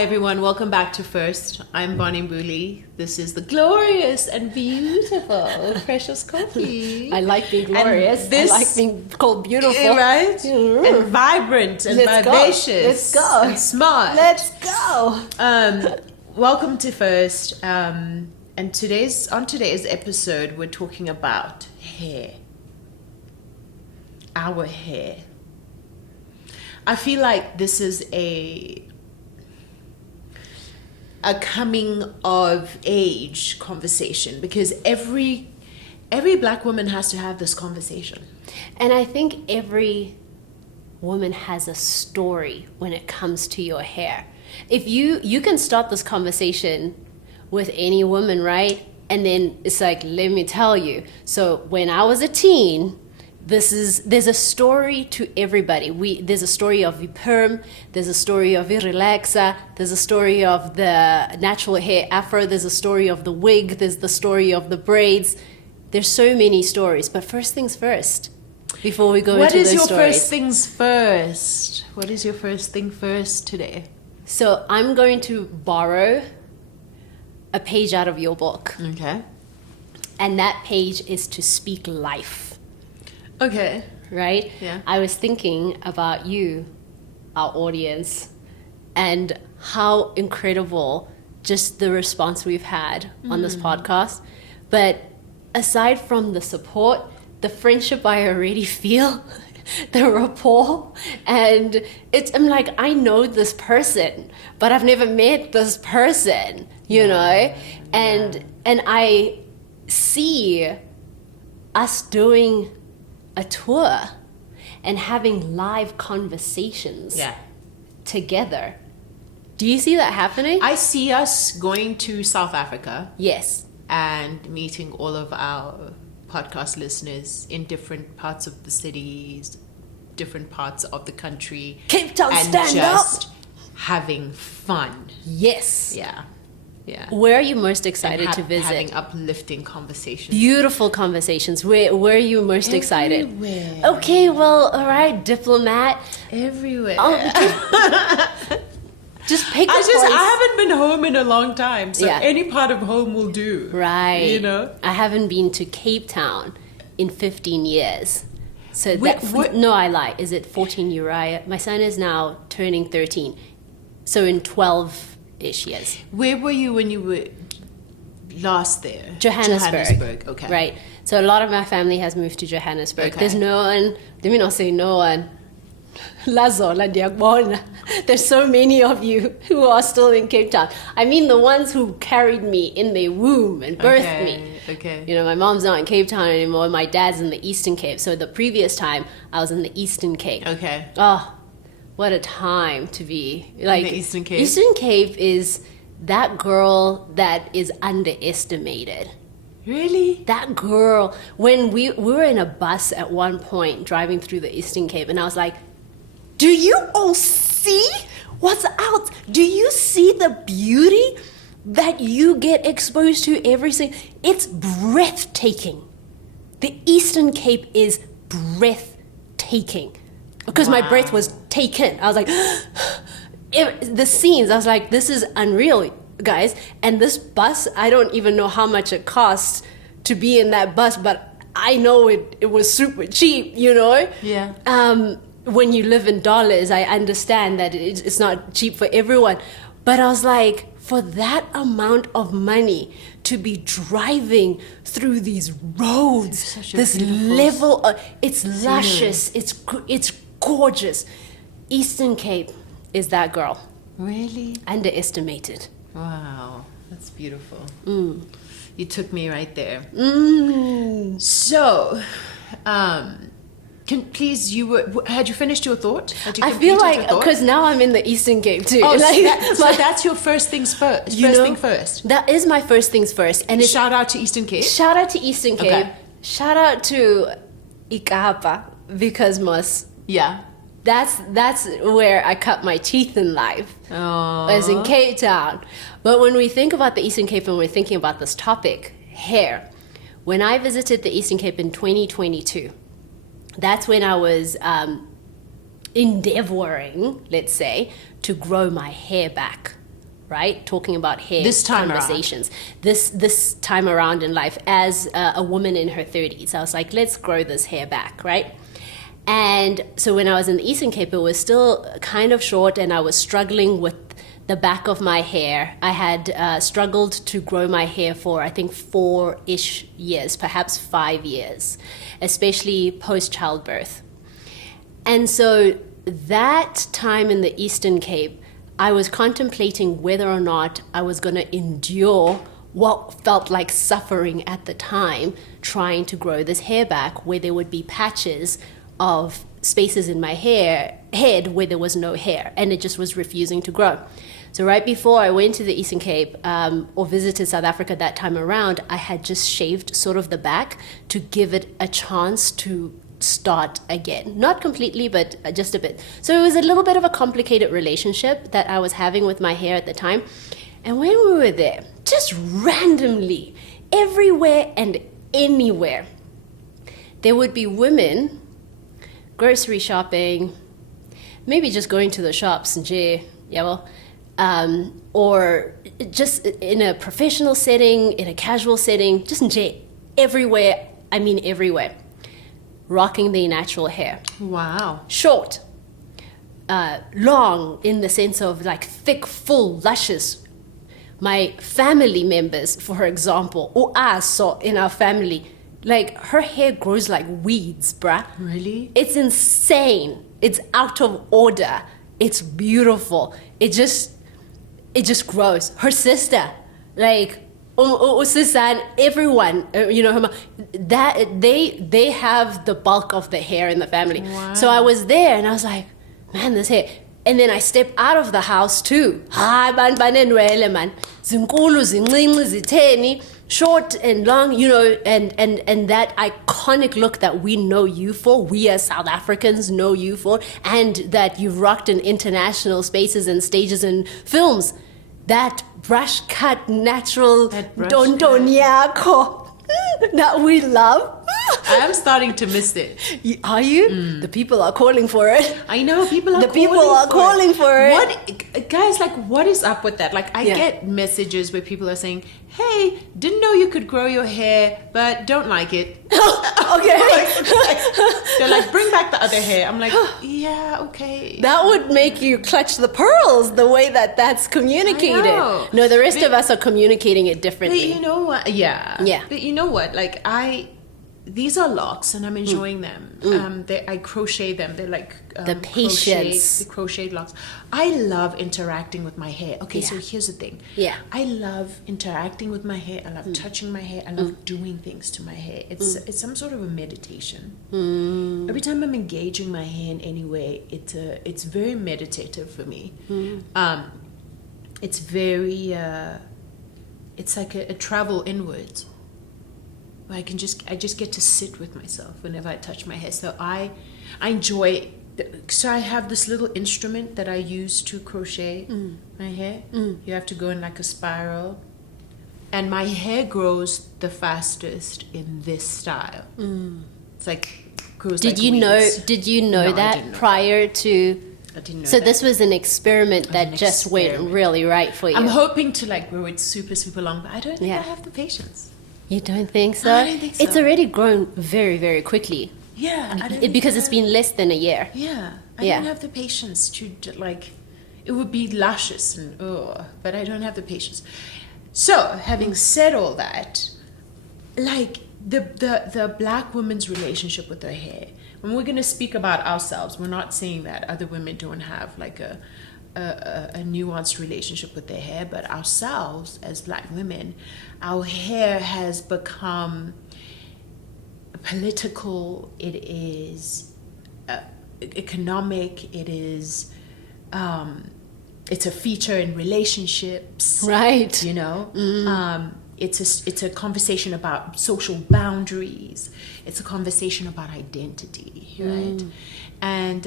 Hi everyone, welcome back to First. I'm Bonnie Booley. This is the glorious and beautiful Precious Coffee. I like being glorious. I like being called beautiful. Right? And vibrant and vivacious. Let's go. And smart. Let's go. Welcome to First. And today's episode, we're talking about hair. Our hair. I feel like this is a coming of age conversation because every black woman has to have this conversation. And I think every woman has a story when it comes to your hair. If you can start this conversation with any woman, right? And then it's like, let me tell you. So when I was a teen, there's a story to everybody. There's a story of the perm, there's a story of the relaxer, there's a story of the natural hair afro, there's a story of the wig, there's the story of the braids. There's so many stories, but first things first, before we go into those stories. What is your first things first? What is your first thing first today? So I'm going to borrow a page out of your book. Okay. And that page is to speak life. Okay. Right? Yeah. I was thinking about you, our audience, and how incredible just the response we've had on this podcast. But aside from the support, the friendship I already feel, the rapport, and I'm like, I know this person, but I've never met this person, you know? And I see us doing a tour and having live conversations together. Do you see that happening? I see us going to South Africa. Yes. And meeting all of our podcast listeners in different parts of the cities, different parts of the country. Cape Town, and stand just up. Having fun. Yes. Yeah. Where are you most excited to visit? Having uplifting conversations. Beautiful conversations. Where are you most excited? Everywhere. Okay, well, all right, diplomat. Everywhere. Just pick a place. I haven't been home in a long time, so any part of home will do. Right. You know? I haven't been to Cape Town in 15 years. So no, I lie. Is it 14 Uriah? My son is now turning 13. So in 12-ish years. Where were you when you were last there? Johannesburg. Okay. Right. So a lot of my family has moved to Johannesburg. Okay. There's no one, let me not say no one. There's so many of you who are still in Cape Town. I mean the ones who carried me in their womb and birthed me. Okay. You know, my mom's not in Cape Town anymore. My dad's in the Eastern Cape. So the previous time, I was in the Eastern Cape. Okay. Oh, what a time to be. Like, in the Eastern Cape? Eastern Cape is that girl that is underestimated. Really? That girl, when we were in a bus at one point driving through the Eastern Cape, and I was like, do you all see what's out? Do you see the beauty that you get exposed to every single... It's breathtaking. The Eastern Cape is breathtaking. Because my breath was taken. I was like... the scenes, I was like, this is unreal, guys. And this bus, I don't even know how much it costs to be in that bus, but I know it was super cheap, you know? Yeah. When you live in dollars, I understand that it's not cheap for everyone. But I was like, for that amount of money to be driving through these roads, this level, it's luscious, it's gorgeous. Eastern Cape is that girl. Really? Underestimated. Wow, that's beautiful. You took me right there. So, had you finished your thought? I feel like, because now I'm in the Eastern Cape too. Oh, so that's your first things first. Thing first. That is my first things first. And shout out to Eastern Cape. Shout out to Eastern Cape. Okay. Shout out to Ikapa because that's where I cut my teeth in life. Oh. As in Cape Town. But when we think about the Eastern Cape and we're thinking about this topic, hair, when I visited the Eastern Cape in 2022, that's when I was endeavoring, let's say, to grow my hair back. right? Talking about hair This time conversations. This time around in life as a woman in her 30s. I was like, let's grow this hair back, right? And so when I was in the Eastern Cape, it was still kind of short, and I was struggling with the back of my hair. I had struggled to grow my hair for, I think, 4-ish years, perhaps 5 years, especially post-childbirth. And so that time in the Eastern Cape, I was contemplating whether or not I was going to endure what felt like suffering at the time, trying to grow this hair back, where there would be patches of spaces in my head where there was no hair, and it just was refusing to grow. So right before I went to the Eastern Cape or visited South Africa that time around, I had just shaved sort of the back to give it a chance to start again. Not completely, but just a bit. So it was a little bit of a complicated relationship that I was having with my hair at the time. And when we were there, just randomly, everywhere and anywhere, there would be women grocery shopping, maybe just going to the shops, or just in a professional setting, in a casual setting, just everywhere, I mean everywhere, rocking their natural hair. Wow. Short, long in the sense of like thick, full, luscious. My family members, for example, or I saw in our family, like her hair grows like weeds, bruh. Really? It's insane. It's out of order. It's beautiful. It just grows. Her sister, like sister and everyone, that they have the bulk of the hair in the family. Wow. So I was there and I was like, man, this hair. And then I stepped out of the house too. Hayi bantu banenwele man. Zinkulu zincinci zitheni, short and long, and that iconic look that we know you for, we as South Africans know you for, and that you've rocked in international spaces and stages and films. That brush cut natural dondon yakho that we love. I am starting to miss it. Are you? The people are calling for it. I know people are calling for it. What, guys? Like, what is up with that? Like, I get messages where people are saying, "Hey, didn't know you could grow your hair, but don't like it." Okay. They're like, "Bring back the other hair." I'm like, "Yeah, okay." That would make you clutch the pearls the way that's communicated. No, the rest of us are communicating it differently. But you know what? Yeah. Yeah. But you know what? Like, these are locks and I'm enjoying them. I crochet them. They're like the patience. The crocheted locks. I love interacting with my hair. Okay, so here's the thing. Yeah. I love interacting with my hair. I love touching my hair. I love doing things to my hair. It's some sort of a meditation. Every time I'm engaging my hair in any way, it's very meditative for me. It's very it's like a travel inwards. I just get to sit with myself whenever I touch my hair. So I enjoy. So I have this little instrument that I use to crochet my hair. You have to go in like a spiral, and my hair grows the fastest in this style. It's like grows. Did like you weeds. Did you know that prior to? I didn't know. So that. this was an experiment that just went really right for you. I'm hoping to like grow it super super long, but I don't think I have the patience. You don't think so? I don't think so. It's already grown very, very quickly. Yeah, because it's been less than a year. Yeah, I don't have the patience to like. It would be luscious but I don't have the patience. So, having said all that, like the black woman's relationship with her hair. When we're gonna speak about ourselves, we're not saying that other women don't have like a nuanced relationship with their hair, but ourselves as black women, our hair has become political, it is economic, it is it's a feature in relationships, right? It's a conversation about social boundaries, it's a conversation about identity, right? And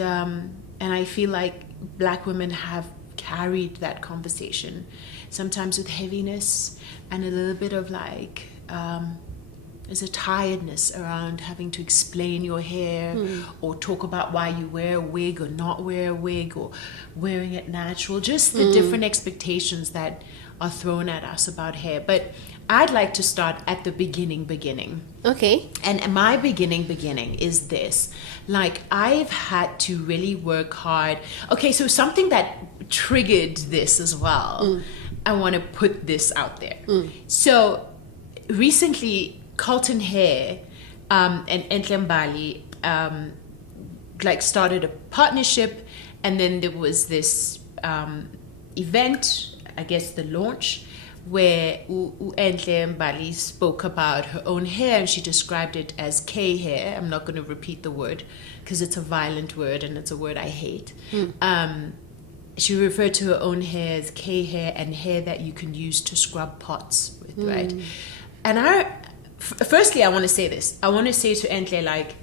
I feel like black women have carried that conversation, sometimes with heaviness and a little bit of like there's a tiredness around having to explain your hair or talk about why you wear a wig or not wear a wig or wearing it natural, just the different expectations that are thrown at us about hair. But I'd like to start at the beginning. Okay. And my beginning is this. Like, I've had to really work hard. Okay, so something that triggered this as well, I want to put this out there. So recently, Carlton Hair and Entlembali like started a partnership, and then there was this event, I guess the launch, where Entlembali spoke about her own hair, and she described it as K hair. I'm not going to repeat the word because it's a violent word and it's a word I hate. She referred to her own hair as K hair and hair that you can use to scrub pots with, right? And firstly, I want to say this. I want to say to Entle, like,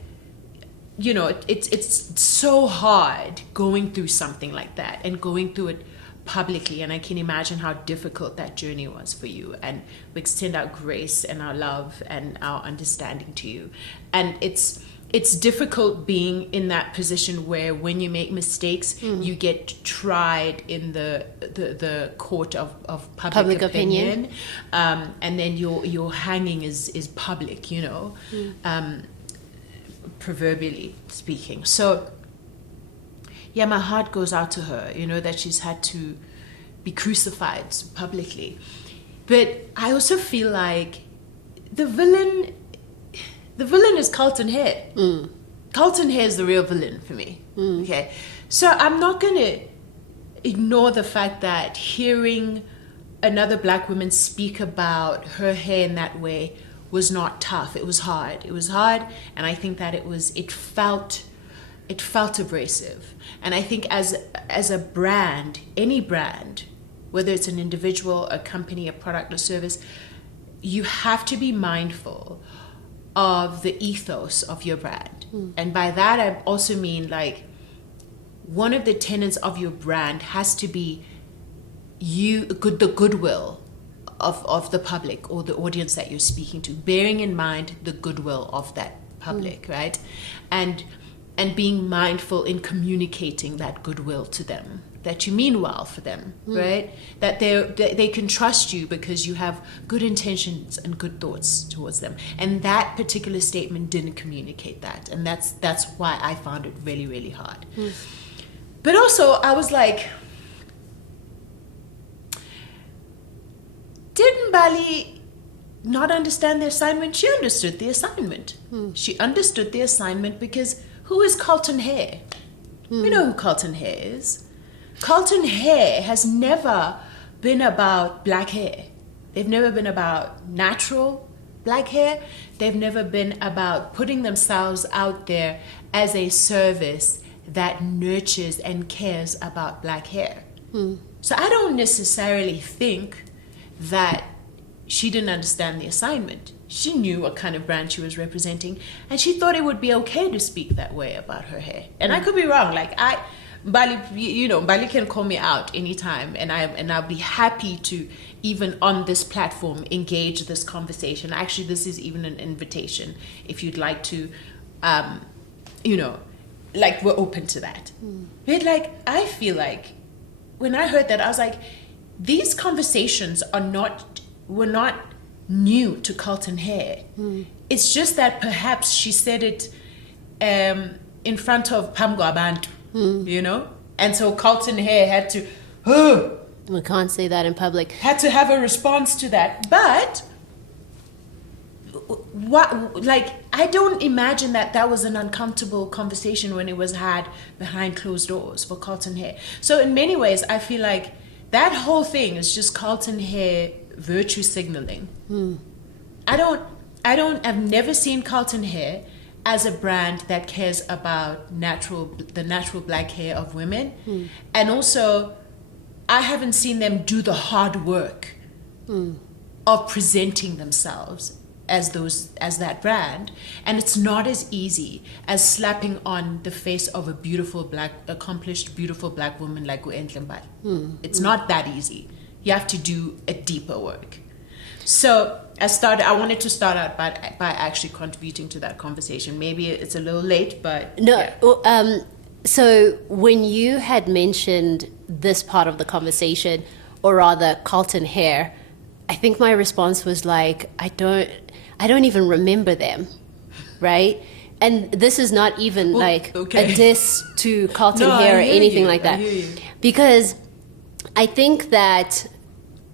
you know, it's so hard going through something like that and going through it publicly, and I can imagine how difficult that journey was for you, and we extend our grace and our love and our understanding to you. And it's difficult being in that position where when you make mistakes, you get tried in the court of public opinion. And then your hanging is public, you know, proverbially speaking. So yeah, my heart goes out to her, you know, that she's had to be crucified publicly. But I also feel like the villain is Carlton Hair. Carlton Hair is the real villain for me. Okay, so I'm not going to ignore the fact that hearing another black woman speak about her hair in that way was not tough. It was hard. It was hard, and I think that it felt abrasive. And I think as a brand, any brand, whether it's an individual, a company, a product or service, you have to be mindful of the ethos of your brand. And by that, I also mean, like, one of the tenets of your brand has to be the goodwill of the public or the audience that you're speaking to, bearing in mind the goodwill of that public, right? And being mindful in communicating that goodwill to them, that you mean well for them, right? That they can trust you because you have good intentions and good thoughts towards them. And that particular statement didn't communicate that. And that's why I found it really, really hard. But also, I was like, didn't Bali not understand the assignment? She understood the assignment. She understood the assignment because who is Carlton Hair? We know who Carlton Hair is. Carlton Hair has never been about black hair. They've never been about natural black hair. They've never been about putting themselves out there as a service that nurtures and cares about black hair. So I don't necessarily think that she didn't understand the assignment. She knew what kind of brand she was representing, and she thought it would be okay to speak that way about her hair. And I could be wrong. Like, Bali, you know, Bali can call me out anytime, and I'll be happy to, even on this platform, engage this conversation. Actually, this is even an invitation if you'd like to, you know, like, we're open to that. But like, I feel like when I heard that, I was like, these conversations were not new to Carlton Hair. It's just that perhaps she said it in front of Pamgo Abantu, you know? And so Carlton Hair had to, We can't say that in public. had to have a response to that. But what, like, I don't imagine that was an uncomfortable conversation when it was had behind closed doors for Carlton Hair. So in many ways, I feel like that whole thing is just Carlton Hair virtue signaling. I've never seen Carlton Hair as a brand that cares about the natural black hair of women. And also, I haven't seen them do the hard work of presenting themselves as that brand. And it's not as easy as slapping on the face of a accomplished beautiful black woman like Entlembali. It's not that easy. You have to do a deeper work. So I wanted to start out by actually contributing to that conversation. Maybe it's a little late, but No, yeah. so when you had mentioned this part of the conversation, or rather Carlton hair, I think my response was like, I don't even remember them, right? And this is not even like okay. a diss to Carlton No, hair or I hear anything you. like that. I hear you. Because I think that,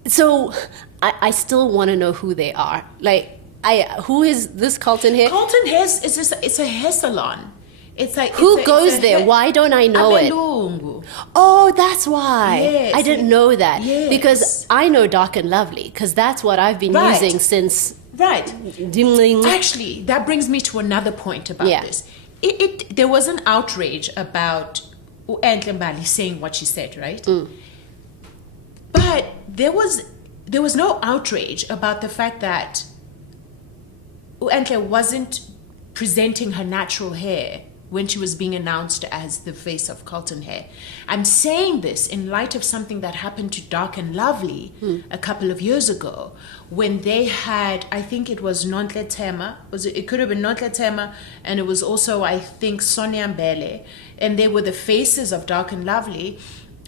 so I still want to know who they are. Like, who is this Carlton hair? Carlton hair is just, it's a hair salon. It's like Who it's goes there? Why don't I know it? Abelungu. Oh, that's why. Yes. I didn't know that. Yes. Because I know Dark and Lovely, because that's what I've been Right. using since Right. Dimling. Actually, that brings me to another point about Yeah. this. There was an outrage about Entle Mbali saying what she said, right? But there was no outrage about the fact that Entle wasn't presenting her natural hair when she was being announced as the face of Carlton hair. I'm saying this in light of something that happened to Dark and Lovely a couple of years ago, when they had, I think it was Nontle Tema, it could have been Nontle Tema, and it was also, I think, Sonia Mbele, and they were the faces of Dark and Lovely,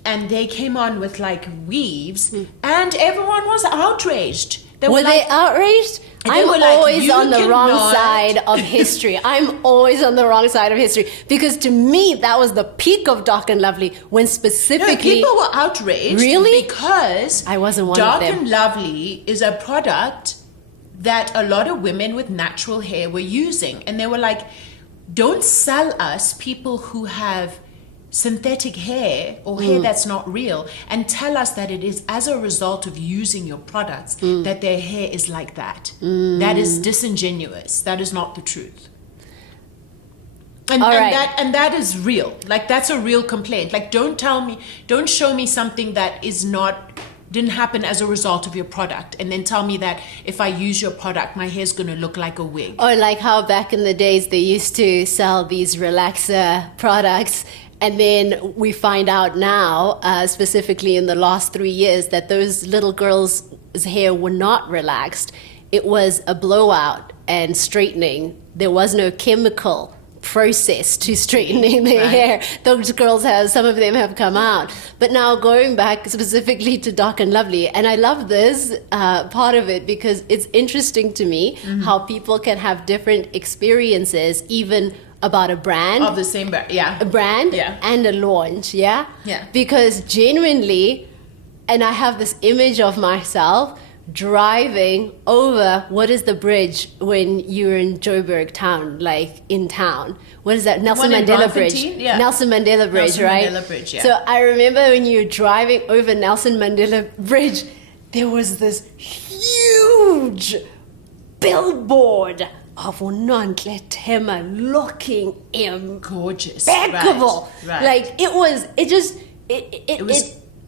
and they came on with like weaves, and everyone was outraged. Were they outraged? They I'm were like, always "You on the wrong cannot." side of history. I'm always on the wrong side of history. Because to me, that was the peak of Dark and Lovely, when No, specifically... people were outraged. Really? Because I wasn't one Dark of them. and Lovely is a product that a lot of women with natural hair were using. And they were like, don't sell us people who have synthetic hair or hair that's not real, and tell us that it is as a result of using your products that their hair is like that. That is disingenuous. That is not the truth. And, All and right. that is real. Like, that's a real complaint. Like, don't show me something that didn't happen as a result of your product, and then tell me that if I use your product, my hair's gonna look like a wig. Or like how back in the days they used to sell these relaxer products, and then we find out now, specifically in the last 3 years, that those little girls' hair were not relaxed. It was a blowout and straightening. There was no chemical process to straightening their Right. hair. Those girls some of them have come out. But now going back specifically to Dark and Lovely, and I love this part of it because it's interesting to me how people can have different experiences, even about a brand. Of the same brand, yeah. A brand Yeah. and a launch, yeah? Yeah. Because genuinely, and I have this image of myself driving over, what is the bridge when you're in Joburg town, like in town? What is that? Nelson One in Mandela Bridge. Braamfontein? Yeah. Nelson Mandela Bridge, Nelson right? Mandela Bridge, yeah. So I remember when you were driving over Nelson Mandela Bridge, there was this huge billboard of Unontle Tema looking Gorgeous. impeccable. Right. Like it was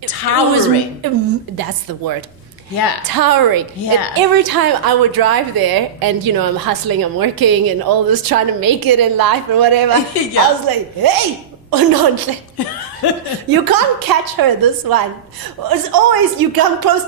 towering. That's the word. Yeah. Towering. Yeah. And every time I would drive there, and I'm hustling, I'm working, and all this trying to make it in life and whatever, Yeah. I was like, hey, Unontle, you can't catch her, this one. It's always, you come close,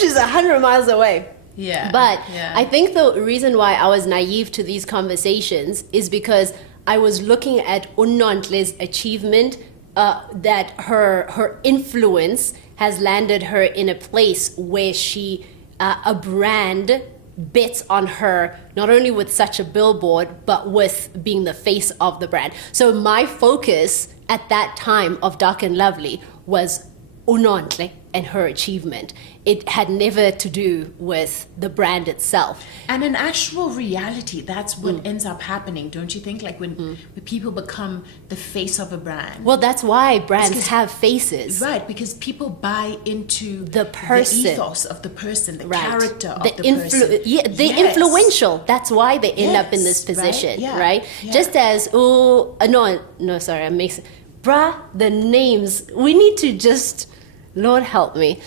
she's 100 miles away. Yeah. But yeah. I think the reason why I was naive to these conversations is because I was looking at Unontle's achievement, that her influence has landed her in a place where she, a brand bets on her, not only with such a billboard, but with being the face of the brand. So my focus at that time of Dark and Lovely was Unontle and her achievement. It had never to do with the brand itself. And in actual reality, that's what ends up happening, don't you think? Like when people become the face of a brand. Well, that's why brands 'cause- have faces. Right, because people buy into The person. the ethos of the person, the Right. character of the the person. Yeah, they're Yes. influential. That's why they end up in this Yes, right? position, Yeah, right? yeah. Just as no, sorry, I'm mixing. Bruh, the names we need to just, Lord help me.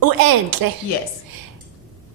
Entle, Yes.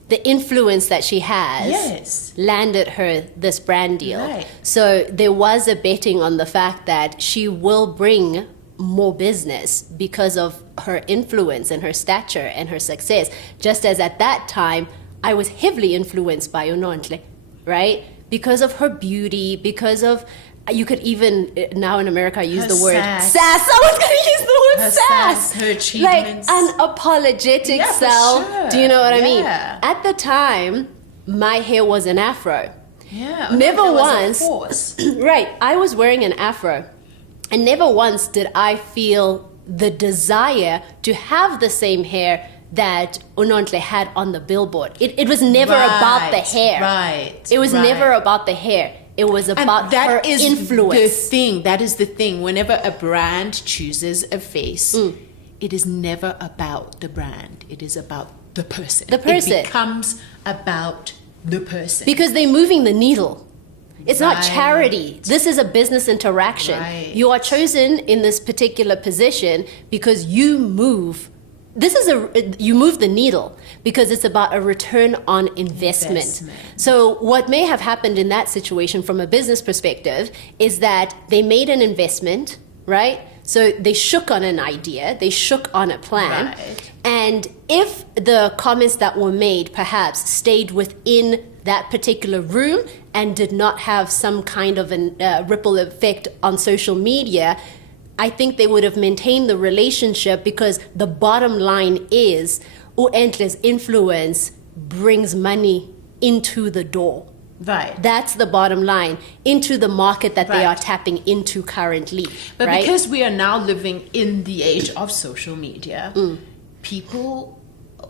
the influence that she has Yes. landed her this brand deal. Right. So there was a betting on the fact that she will bring more business because of her influence and her stature and her success. Just as at that time, I was heavily influenced by Unontle, right? Because of her beauty, because of, you could even, now in America, use the word sass. I was going to use the word sass. Her achievements. Like unapologetic self. Sure. Do you know what I mean? Yeah. At the time, my hair was an afro. Yeah. Never once. Was Right. I was wearing an afro. And never once did I feel the desire to have the same hair that Unontle had on the billboard. It was never about the hair. Right. It was never about the hair. It was about her influence. That is the thing. Whenever a brand chooses a face, it is never about the brand. It is about the person. The person. It becomes about the person. Because they're moving the needle. It's not Right. charity. This is a business interaction. Right. You are chosen in this particular position because you move. You move the needle because it's about a return on investment. So what may have happened in that situation from a business perspective is that they made an investment, right? So they shook on an idea, they shook on a plan. Right. And if the comments that were made perhaps stayed within that particular room and did not have some kind of a ripple effect on social media, I think they would have maintained the relationship because the bottom line is Uentle's influence brings money into the door. Right. That's the bottom line, into the market that they Right. are tapping into currently. But right? because we are now living in the age of social media, people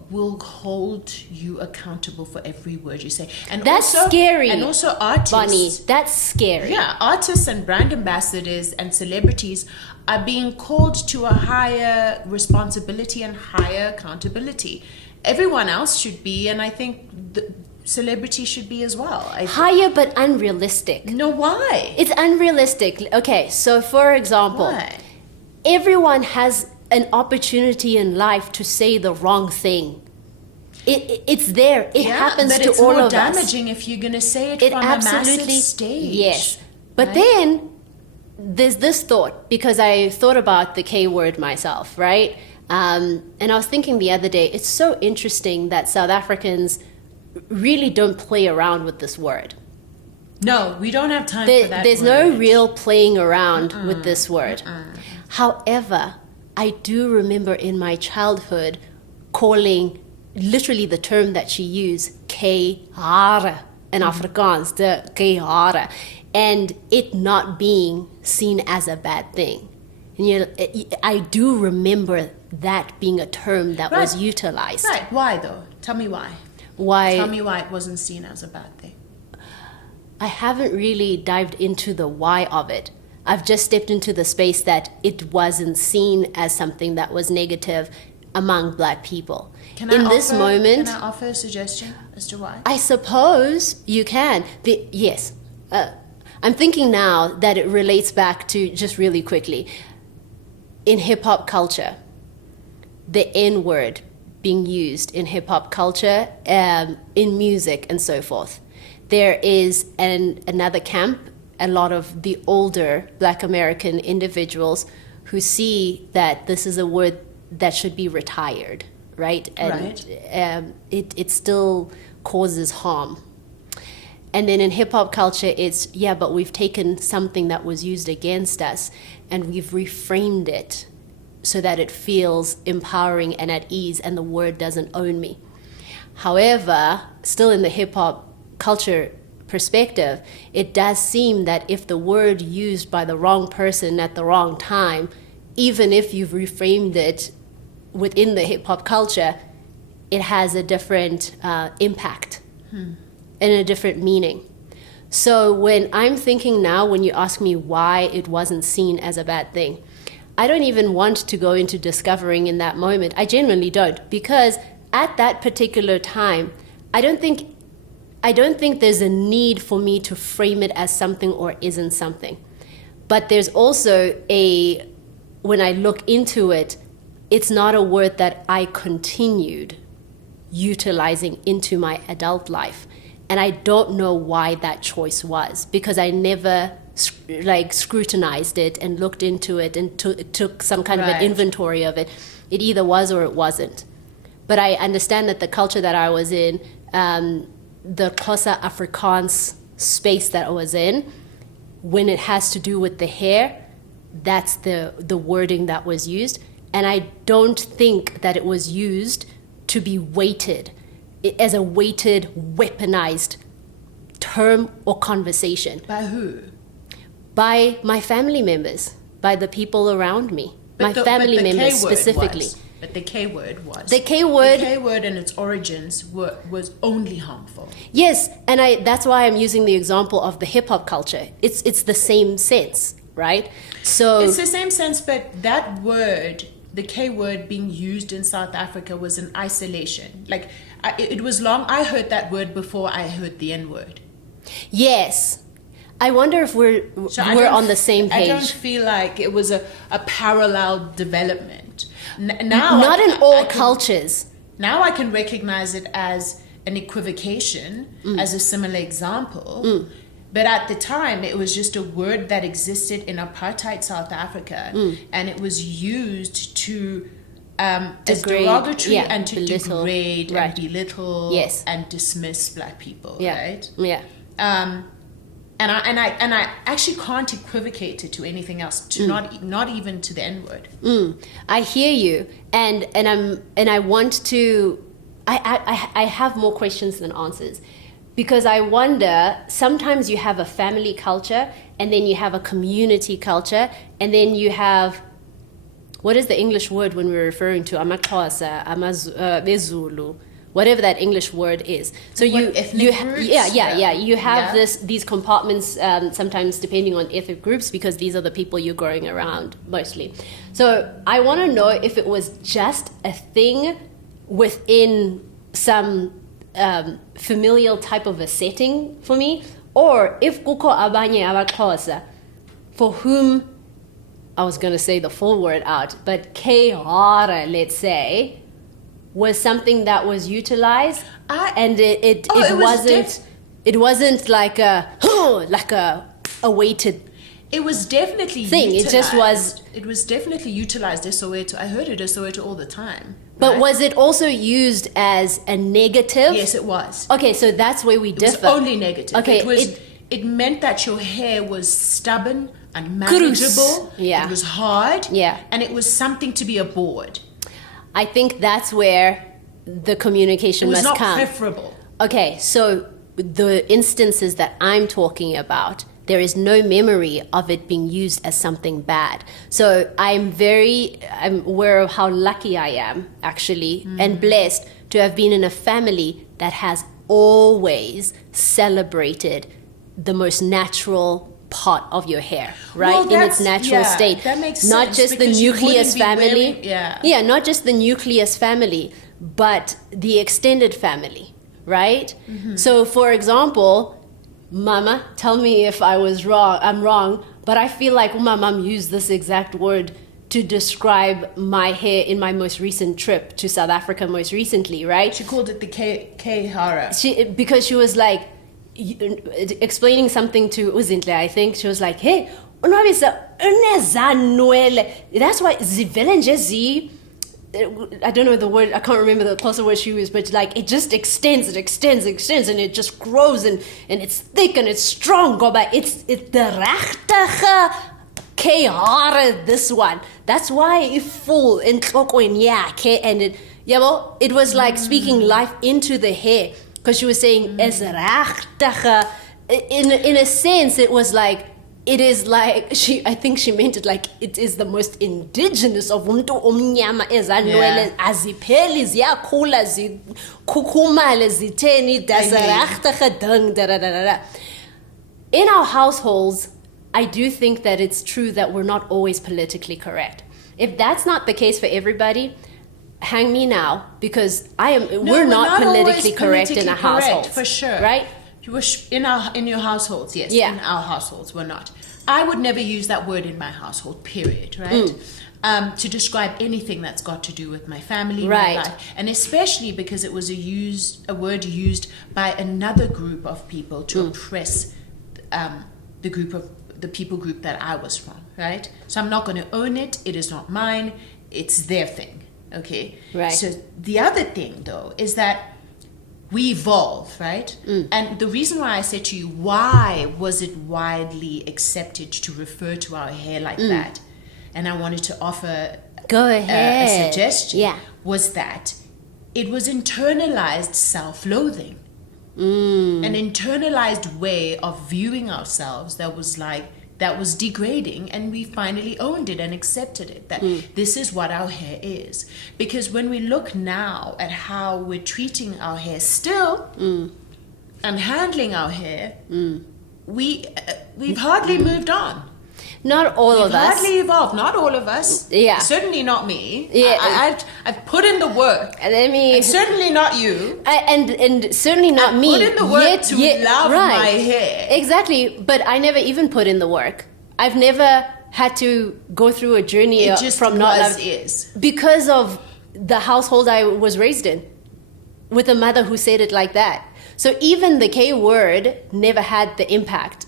will hold you accountable for every word you say. And That's also, scary. And also artists. Bonnie, that's scary. Yeah, artists and brand ambassadors and celebrities are being called to a higher responsibility and higher accountability. Everyone else should be, and I think the celebrity should be as well. Higher but unrealistic. No, why? It's unrealistic. Okay, so for example, Why? everyone has an opportunity in life to say the wrong thing. It's there. It happens but to it's all more of us. damaging if you're going to say it, It from absolutely, a massive stage. yes. But right? then there's this thought, because I thought about the K word myself, right? And I was thinking the other day, it's so interesting that South Africans really don't play around with this word. No, we don't have time for that. There's word. no real playing around with this word. However, I do remember in my childhood calling literally the term that she used, K hare, in Afrikaans, the K hare, and it not being seen as a bad thing. And you know, I do remember that being a term that was utilized. Right. Why though? Tell me why. Why? Tell me why it wasn't seen as a bad thing. I haven't really dived into the why of it. I've just stepped into the space that it wasn't seen as something that was negative among Black people. Can I offer a suggestion as to why? I suppose you can. Yes. I'm thinking now that it relates back to, just really quickly, in hip-hop culture, the N-word being used in hip-hop culture, in music and so forth. There is another camp, a lot of the older Black American individuals who see that this is a word that should be retired, right? And it still causes harm. And then in hip-hop culture, it's, yeah, but we've taken something that was used against us and we've reframed it so that it feels empowering and at ease and the word doesn't own me. However, still in the hip-hop culture perspective, it does seem that if the word used by the wrong person at the wrong time, even if you've reframed it within the hip-hop culture, it has a different impact and a different meaning. So when I'm thinking now, when you ask me why it wasn't seen as a bad thing, I don't even want to go into discovering in that moment. I genuinely don't, because at that particular time, I don't think there's a need for me to frame it as something or isn't something. But there's also when I look into it, it's not a word that I continued utilizing into my adult life. And I don't know why that choice was, because I never scrutinized it and looked into it and took some kind of an inventory of it. It either was or it wasn't. But I understand that the culture that I was in, the Xhosa Afrikaans space that I was in, when it has to do with the hair, that's the wording that was used. And I don't think that it was used to be weighted as a weighted, weaponized term or conversation. By who? By my family members, by the people around me. But my family but the members K word specifically. But the K word was. The K word. The K word and its origins was only harmful. Yes, and that's why I'm using the example of the hip hop culture. It's the same sense, right? So it's the same sense, but that word, the K word being used in South Africa was in isolation. Like it was long. I heard that word before I heard the N word. Yes. I wonder if we're on the same page. I don't feel like it was a parallel development. Now, not in all cultures. Now I can recognize it as an equivocation, as a similar example. But at the time, it was just a word that existed in apartheid South Africa, and it was used to as derogatory and to belittle, degrade right. and belittle and dismiss Black people, right? Yeah. And I actually can't equivocate it to anything else, to not even to the N word. I hear you, and I want to. I have more questions than answers, because I wonder, sometimes you have a family culture, and then you have a community culture, and then you have, what is the English word when we're referring to amaXhosa, beZulu, whatever that English word is. So you have these compartments, sometimes depending on ethnic groups, because these are the people you're growing around mostly. So I want to know if it was just a thing within some familial type of a setting for me, or if kuko abanye abaXhosa for whom, I was going to say the full word out, but kehara, let's say, was something that was utilized, and it wasn't like a weighted. It was definitely thing. Utilized. It just was. It was definitely utilized as Soweto. I heard it as Soweto all the time. But was it also used as a negative? Yes, it was. Okay, so that's where we differ. It was only negative. Okay, it meant that your hair was stubborn, unmanageable. Yeah. It was hard. Yeah. And it was something to be abhorred. I think that's where the communication must come. It was not preferable. Okay, so the instances that I'm talking about, there is no memory of it being used as something bad. So I'm aware of how lucky I am, actually, and blessed to have been in a family that has always celebrated the most natural part of your hair, right? Well, in its natural state. That makes not sense, just the nucleus family. Not just the nucleus family, but the extended family, right? So for example, Mama, tell me if I'm wrong, but I feel like my mom used this exact word to describe my hair in my most recent trip to South Africa most recently, right? She called it the K-hara. Because she was like, explaining something to Uzintle, I think. She was like, hey, that's why I don't know the word, I can't remember the closer word she used, but like it just extends, and it just grows, and it's thick and it's strong. But it's the rechtige K-hara, this one. That's why it full in and it was like speaking life into the hair. Because she was saying, in a sense, it was like, it is like, I think she meant it like, it is the most indigenous of umntu omnyama ezanwele azipheli ziyakhula zikhukhumale zitheni dasarachtige. In our households, I do think that it's true that we're not always politically correct. If that's not the case for everybody, hang me now, because we're not politically correct in our households, for sure, right? In your households, yes. In our households, we're not. I would never use that word in my household. Period. Right. To describe anything that's got to do with my family, my life, and especially because it was a word used by another group of people to oppress the people group that I was from. Right. So I'm not going to own it. It is not mine. It's their thing. Okay. Right. So the other thing, though, is that we evolve, right? And the reason why I said to you, why was it widely accepted to refer to our hair like that? And I wanted to offer Go ahead. a suggestion. Yeah. Was that it was internalized self-loathing. An internalized way of viewing ourselves that was degrading, and we finally owned it and accepted it, that this is what our hair is. Because when we look now at how we're treating our hair still and handling our hair, we've hardly moved on. Not all We've of us. hardly evolved. Not all of us. Yeah. Certainly not me. Yeah. I've put in the work. And Certainly not you. and certainly not me. Put in the work to love my hair. Exactly, but I never even put in the work. I've never had to go through a journey It just from not was, love is. because of the household I was raised in, with a mother who said it like that. So even the K word never had the impact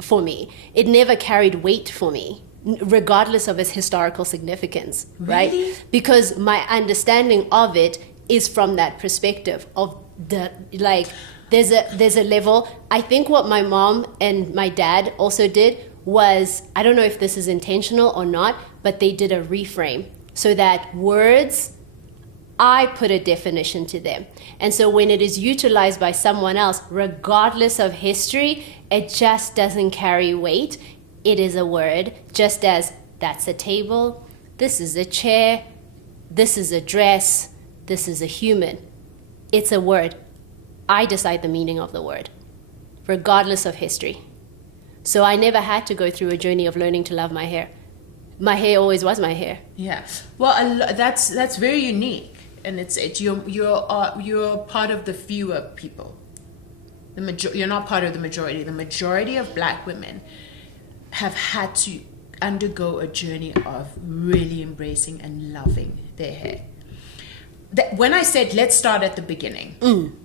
for me. It never carried weight for me, regardless of its historical significance, right? Really? Because my understanding of it is from that perspective of the, like, there's a level. I think what my mom and my dad also did was, I don't know if this is intentional or not, but they did a reframe so that words, I put a definition to them. And so when it is utilized by someone else, regardless of history, it just doesn't carry weight. It is a word, just as that's a table, this is a chair, this is a dress, this is a human. It's a word. I decide the meaning of the word, regardless of history. So I never had to go through a journey of learning to love my hair. My hair always was my hair. Yeah. Well, that's very unique. And it's you're part of the fewer people. You're not part of the majority. The majority of Black women have had to undergo a journey of really embracing and loving their hair. When I said let's start at the beginning,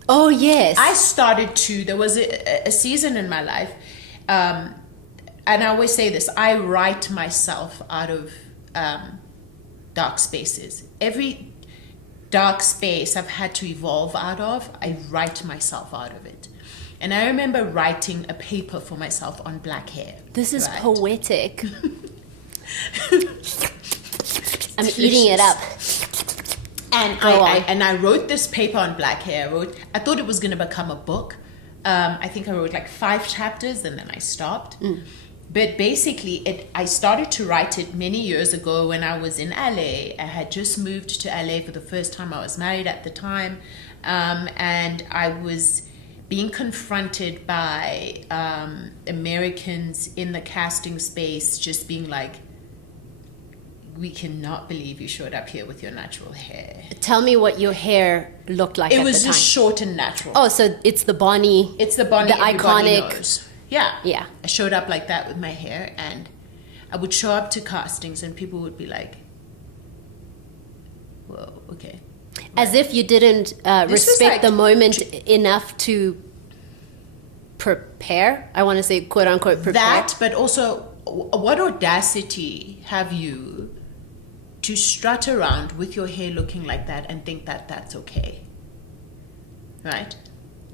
Oh yes, I started to. There was a season in my life, and I always say this: I write myself out of dark spaces. Every dark space I've had to evolve out of, I write myself out of it. And I remember writing a paper for myself on black hair. this is right? poetic. I'm eating it up. And Go on. I wrote this paper on black hair. I thought it was going to become a book. I think I wrote like 5 chapters and then I stopped. But basically, I started to write it many years ago when I was in LA. I had just moved to LA for the first time. I was married at the time. And I was being confronted by Americans in the casting space just being like, we cannot believe you showed up here with your natural hair. Tell me what your hair looked like at the time. It was just short and natural. Oh, so it's the Bonnie. It's the Bonnie the everybody iconic. knows. Yeah. Yeah. I showed up like that with my hair, and I would show up to castings and people would be like, whoa, okay. As if you didn't was respect like the moment enough to prepare. I want to say, quote unquote, prepare. That, but also, what audacity have you to strut around with your hair looking like that and think that that's okay? Right?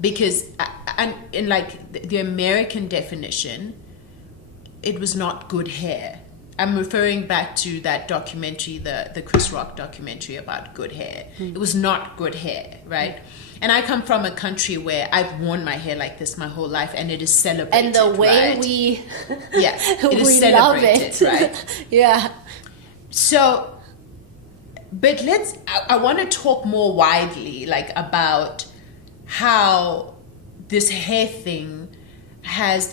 Because in like the American definition, it was not good hair. I'm referring back to that documentary, the Chris Rock documentary about good hair. It was not good hair, right? And I come from a country where I've worn my hair like this my whole life, and it is celebrated. And the way right? we yeah, it is we celebrated, love it. right? Yeah. So, but I want to talk more widely, like about how this hair thing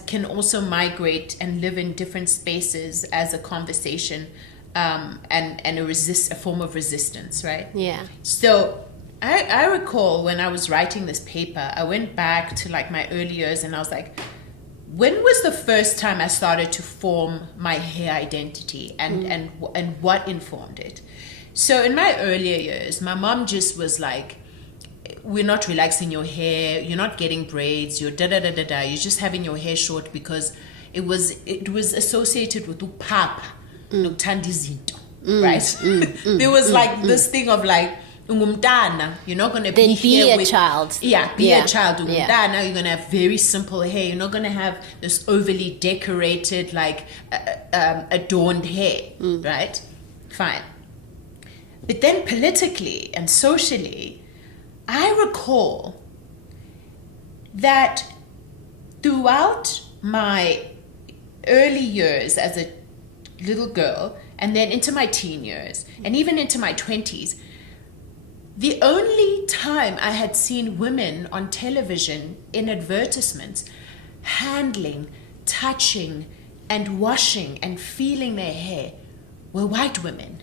can also migrate and live in different spaces as a conversation, and a form of resistance, right? Yeah. So I recall when I was writing this paper, I went back to like my early years and I was like, when was the first time I started to form my hair identity and what informed it? So in my earlier years, my mom just was like, we're not relaxing your hair, you're not getting braids, you're da-da-da-da-da, you're just having your hair short because it was associated with upapa, nokuthanda izinto, right? There was like this thing of like, ungumntana, you're not going to Then be be here a with, child. Yeah, be Yeah. a child. Yeah. Ungumntana, you're going to have very simple hair. You're not going to have this overly decorated, like adorned hair, right? Fine. But then politically and socially, I recall that throughout my early years as a little girl, and then into my teen years, and even into my 20s, the only time I had seen women on television in advertisements handling, touching, and washing and feeling their hair were white women.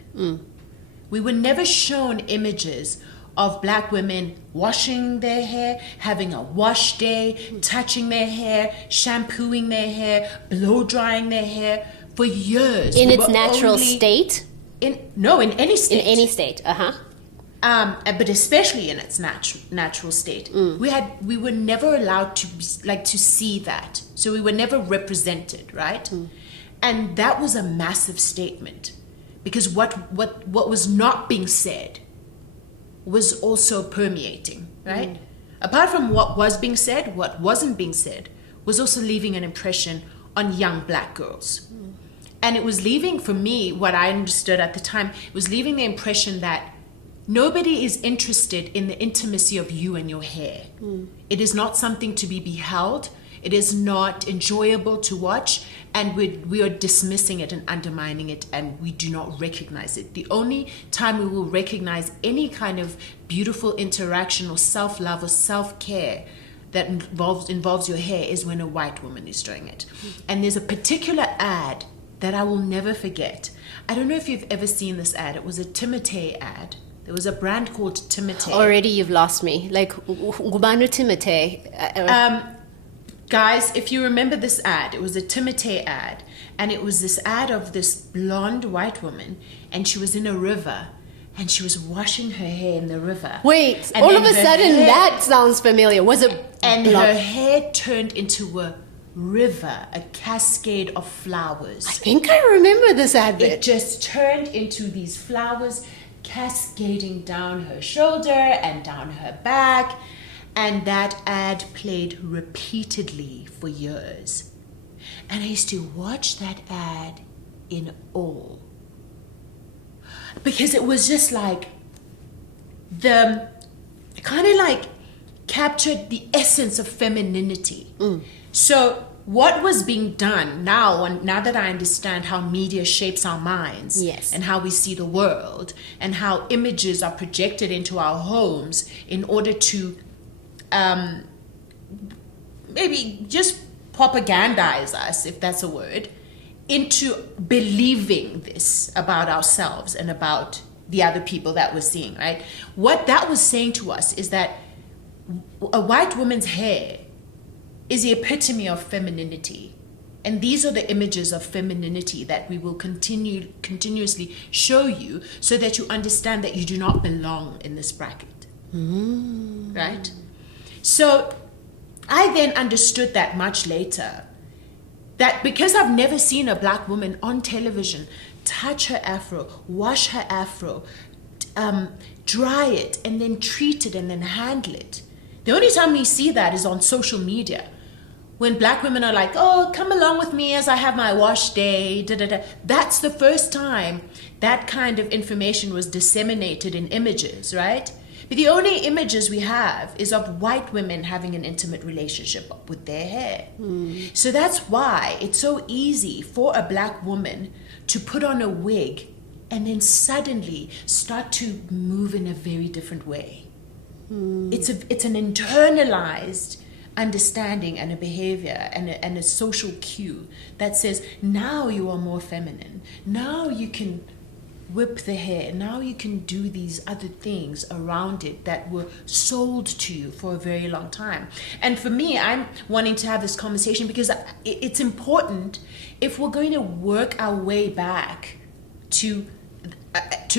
We were never shown images of black women washing their hair, having a wash day, touching their hair, shampooing their hair, blow drying their hair for years. In We its were natural only- state? in any state. In any state, But especially in its natural state, we were never allowed to see that. So we were never represented, right? And that was a massive statement, because what was not being said was also permeating, right? Apart from what was being said, what wasn't being said was also leaving an impression on young black girls. And it was leaving, for me, what I understood at the time, it was leaving the impression that nobody is interested in the intimacy of you and your hair. It is not something to be beheld. It is not enjoyable to watch, and we are dismissing it and undermining it, and we do not recognize it. The only time we will recognize any kind of beautiful interaction or self-love or self-care that involves your hair is when a white woman is doing it. And there's a particular ad that I will never forget. I don't know if you've ever seen this ad. It was a Timotei ad. There was a brand called Timotei. Already you've lost me. Like, Ngubanu Timotei. Guys, if you remember this ad, it was a Timotei ad. And it was this ad of this blonde white woman. And she was in a river. And she was washing her hair in the river. Wait, And all then of a her sudden hair- that sounds familiar. Was it And blonde? her hair turned into a river, a cascade of flowers. I think I remember this It advert. just turned into these flowers cascading down her shoulder and down her back. And that ad played repeatedly for years. And I used to watch that ad in awe. Because it was just like captured the essence of femininity. So what was being done now that I understand how media shapes our minds, Yes. and how we see the world, and how images are projected into our homes in order to maybe just propagandize us, if that's a word, into believing this about ourselves and about the other people that we're seeing, right? What that was saying to us is that a white woman's hair is the epitome of femininity. And these are the images of femininity that we will continuously show you, so that you understand that you do not belong in this bracket. Right? So I then understood that much later, that because I've never seen a black woman on television touch her afro, wash her afro, dry it, and then treat it and then handle it. The only time we see that is on social media, when black women are like, oh, come along with me as I have my wash day, da da da. That's the first time that kind of information was disseminated in images, right? But the only images we have is of white women having an intimate relationship with their hair. So that's why it's so easy for a black woman to put on a wig and then suddenly start to move in a very different way. It's an internalized understanding and a behavior and a social cue that says, now you are more feminine. Now you can whip the hair. Now you can do these other things around it that were sold to you for a very long time. And for me, I'm wanting to have this conversation because it's important, if we're going to work our way back to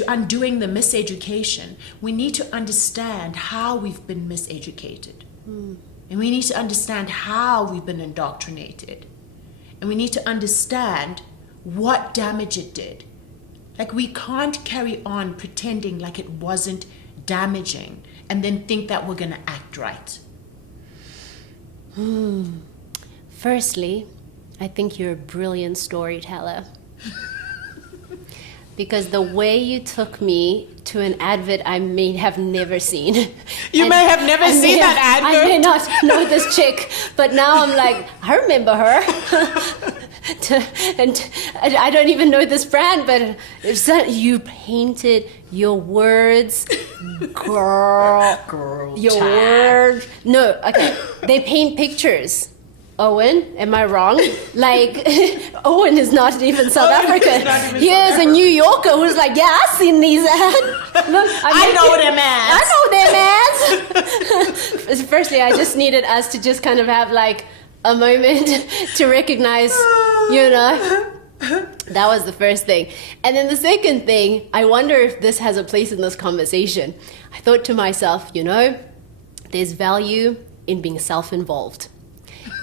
undoing the miseducation, we need to understand how we've been miseducated. And we need to understand how we've been indoctrinated. And we need to understand what damage it did. Like, we can't carry on pretending like it wasn't damaging and then think that we're going to act right? Firstly, I think you're a brilliant storyteller. Because the way you took me to an advert I may have never seen. You may have never seen that advert. I may not know this chick, but now I'm like, I remember her. And I don't even know this brand, but it's that you painted your words, girl, your words. No, okay, they paint pictures. Owen, am I wrong? Like, Owen is not even South African. He is a New Yorker who's like, yeah, I've seen these ads. Look, I know them ads. I know them ads. Firstly, I just needed us to just kind of have like a moment to recognize, that was the first thing. And then the second thing, I wonder if this has a place in this conversation. I thought to myself, there's value in being self-involved.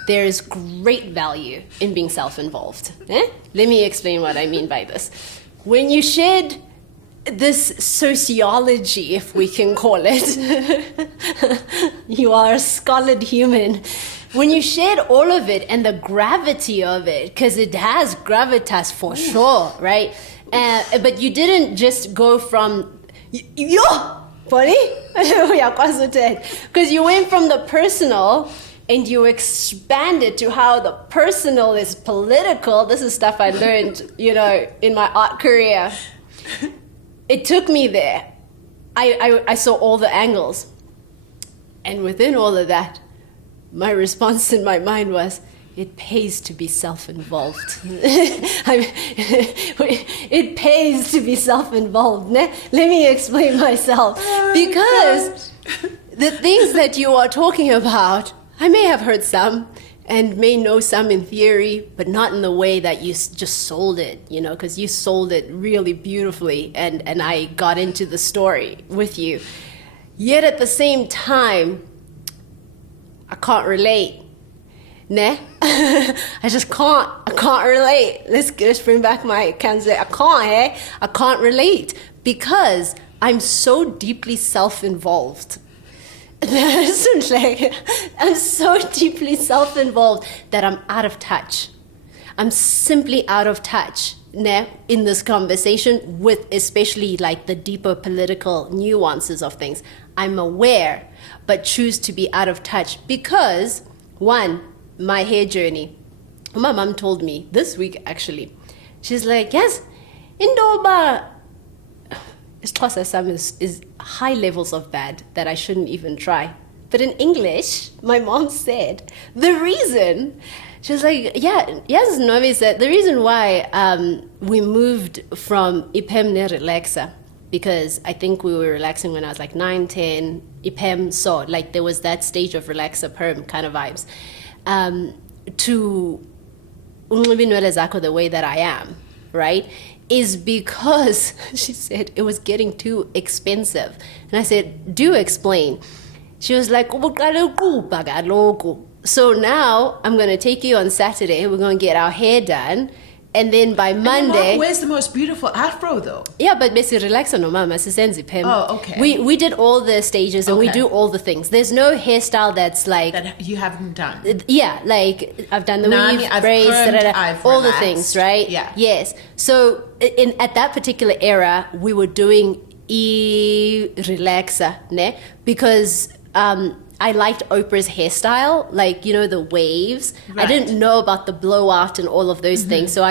There's great value in being self-involved. Let me explain what I mean by this. When you shed this sociology, if we can call it, you are a scholared human. When you shed all of it and the gravity of it, because it has gravitas for sure, right? But you didn't just go from, funny? Because you went from the personal and you expanded to how the personal is political. This is stuff I learned, in my art career. It took me there. I saw all the angles. And within all of that, my response in my mind was, it pays to be self-involved. It pays to be self-involved. Let me explain myself. Because the things that you are talking about, I may have heard some and may know some in theory, but not in the way that you just sold it, because you sold it really beautifully and I got into the story with you. Yet at the same time, I can't relate. I just can't. I can't relate. Let's bring back my candidate. I can't relate because I'm so deeply self-involved. I'm so deeply self-involved that I'm out of touch. I'm simply out of touch in this conversation with especially like the deeper political nuances of things. I'm aware, but choose to be out of touch because, one, my hair journey. My mom told me this week actually. She's like, yes, Indoba. Xhosa Sam is high levels of bad that I shouldn't even try. But in English, my mom said, the reason, she was like, yes, Novi said, the reason why we moved from Ipem ne relaxa, because I think we were relaxing when I was like 9, 10, Ipem, so like there was that stage of relaxa perm kind of vibes, to Unlibinwele Zako the way that I am, right? Is because she said it was getting too expensive. And I said, do explain. She was like, so now I'm going to take you on Saturday. We're going to get our hair done. And then by Monday... Mom wears the most beautiful afro though. Yeah, but basi relaxa no mama, sisenzi pem. Oh, okay. We did all the stages and we do all the things. There's no hairstyle that's like... That you haven't done. Yeah, like I've done the weave, braids, all the things, right? Yeah. Yes. So at that particular era, we were doing relaxa, because... I liked Oprah's hairstyle, like, the waves. Right. I didn't know about the blowout and all of those things. So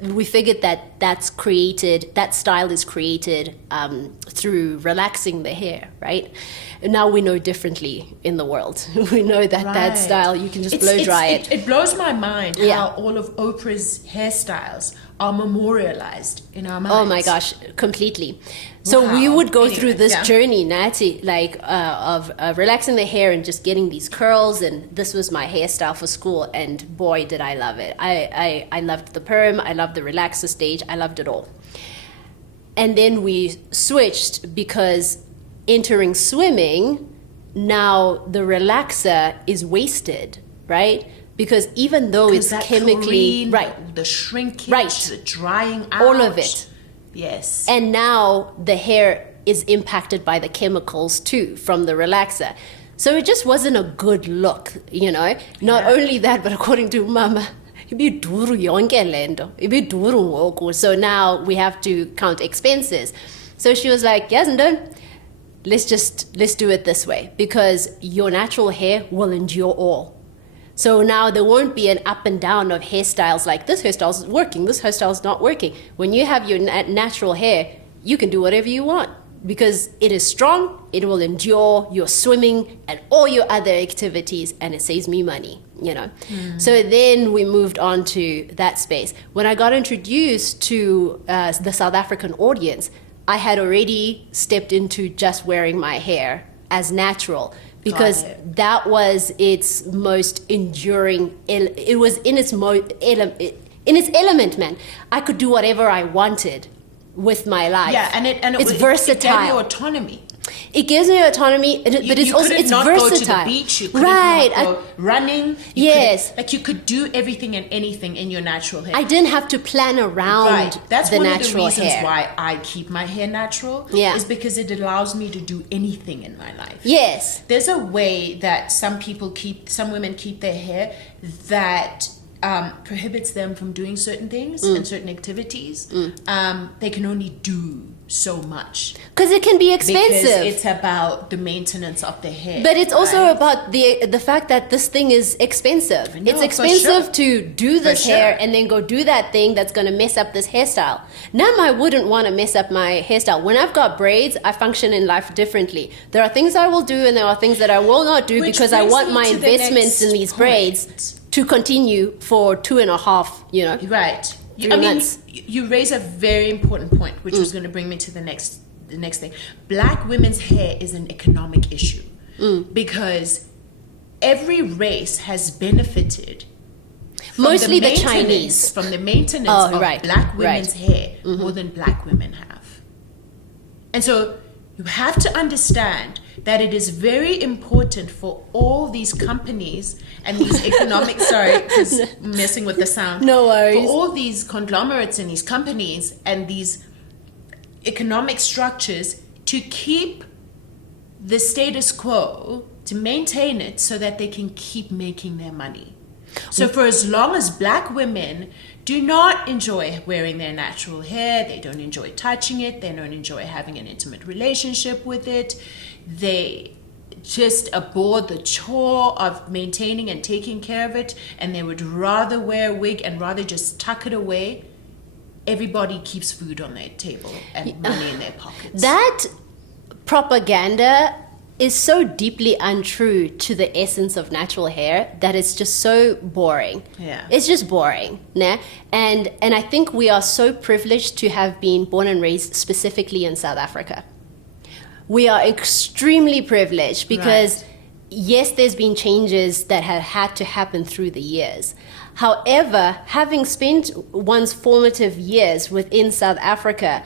we figured that style is created through relaxing the hair, right? And now we know differently in the world. We know that style, you can just blow dry it. It blows my mind how all of Oprah's hairstyles are memorialized in our minds. Oh my gosh, completely. So we would go through this journey, Nati, like of relaxing the hair and just getting these curls, and this was my hairstyle for school, and boy, did I love it. I loved the perm, I loved the relaxer stage, I loved it all. And then we switched because entering swimming, now the relaxer is wasted, right? Because even though it's chemically clean, the shrinkage, the drying out, all of it. Yes. And now the hair is impacted by the chemicals too from the relaxer. So it just wasn't a good look, you know. Not only that, but according to Mama, ibiduru yonke lento, ibiduru ngoku. So now we have to count expenses. So she was like, yes, no, let's do it this way, because your natural hair will endure all. So now there won't be an up and down of hairstyles like this hairstyle is working, this hairstyle is not working. When you have your natural hair, you can do whatever you want because it is strong, it will endure your swimming and all your other activities, and it saves me money, you know. So then we moved on to that space. When I got introduced to the South African audience, I had already stepped into just wearing my hair as natural, because that was its most enduring. It was in its element, man. I could do whatever I wanted with my life. Yeah, and it's versatile. It gave you autonomy. It gives me autonomy, but it's also it's not versatile. Go to the beach. You couldn't right. not go running. Yes. Like you could do everything and anything in your natural hair. I didn't have to plan around That's the one natural of the reasons hair. Why I keep my hair natural. Yeah. Is because it allows me to do anything in my life. Yes. There's a way that some women keep their hair that prohibits them from doing certain things and certain activities. They can only do so much because it can be expensive. Because it's about the maintenance of the hair, but it's also about the fact that this thing is expensive. It's expensive to do this hair and then go do that thing that's going to mess up this hairstyle. Now I wouldn't want to mess up my hairstyle. When I've got braids, I function in life differently. There are things I will do and there are things that I will not do, because I want my investments in these braids to continue for 2.5, you know, right. 3 months. You raise a very important point, which was going to bring me to the next thing. Black women's hair is an economic issue because every race has benefited from mostly the Chinese from the maintenance of black women's hair more than black women have. And so you have to understand that it is very important for all these companies and these economic, sorry, because messing with the sound. No worries. For all these conglomerates and these companies and these economic structures to keep the status quo, to maintain it so that they can keep making their money. So for as long as black women do not enjoy wearing their natural hair, they don't enjoy touching it, they don't enjoy having an intimate relationship with it, they just abhor the chore of maintaining and taking care of it, and they would rather wear a wig and rather just tuck it away, everybody keeps food on their table and money in their pockets. That propaganda is so deeply untrue to the essence of natural hair that it's just so boring. Yeah. It's just boring. Nah? And I think we are so privileged to have been born and raised specifically in South Africa. We are extremely privileged because yes, there's been changes that have had to happen through the years. However, having spent one's formative years within South Africa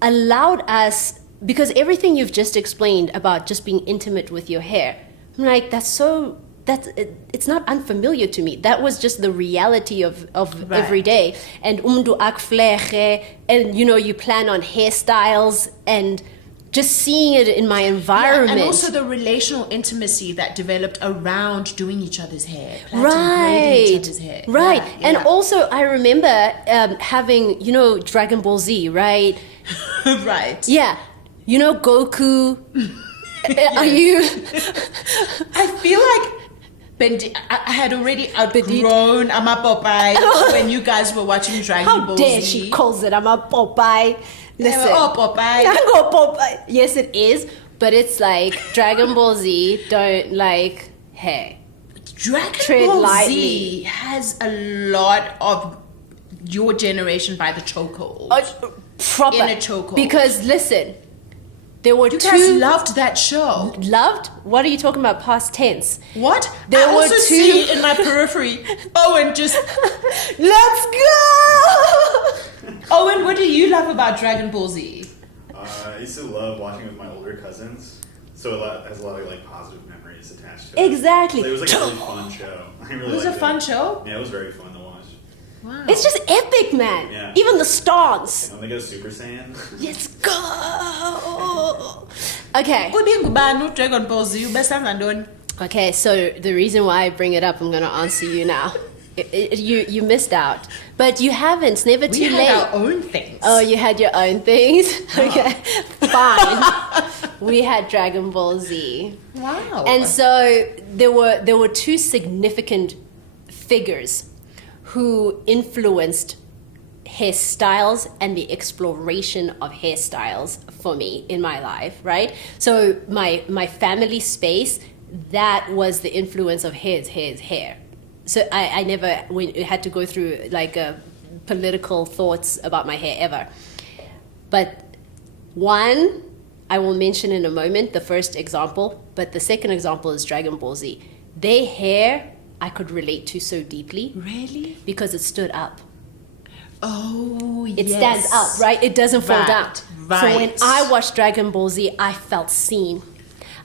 allowed us, because everything you've just explained about just being intimate with your hair, I'm like, it's not unfamiliar to me. That was just the reality of every day. And umdu akfleche, and you know, you plan on hairstyles and just seeing it in my environment. Yeah, and also the relational intimacy that developed around doing each other's hair. Right. Each other's hair. Right. Yeah, and also I remember having, you know, Dragon Ball Z, right? Right. Yeah. You know, Goku. Are you? I feel like I had already outgrown Popeye when you guys were watching Dragon Ball Z. How dare she calls it Popeye? Listen. Popeye. Popeye. Yes, it is. But it's like Dragon Ball Z don't like hair. Dragon Ball Z has a lot of your generation by the chokehold. Proper. In a chokehold. Because listen, there were you guys loved that show. Loved? What are you talking about? Past tense. What? There I were also see in my periphery. Owen just let's go. Owen, what do you love about Dragon Ball Z? I used to love watching with my older cousins, so it has a lot of like positive memories attached to it. Exactly. So it was like a really fun show. It was a fun show? Yeah, it was very fun to watch. Wow. It's just epic, man. Yeah. Even the stance. When they go Super Saiyan. Let's go. Okay. Ubingubani Dragon Ball Z ubesanga ntoni? Okay, so the reason why I bring it up, I'm going to answer you now. You missed out. But you haven't. It's never too We late. had our own things. Oh, you had your own things? Okay, fine. We had Dragon Ball Z. Wow. And so there were two significant figures who influenced hairstyles and the exploration of hairstyles for me in my life, right? So my family space, that was the influence of his hair. So I never had to go through like political thoughts about my hair ever. But one, I will mention in a moment, the first example, but the second example is Dragon Ball Z. Their hair I could relate to so deeply Really? because it stood up. Oh, It yes. stands up, right? It doesn't fall Right, down. right. So when I watched Dragon Ball Z, I felt seen.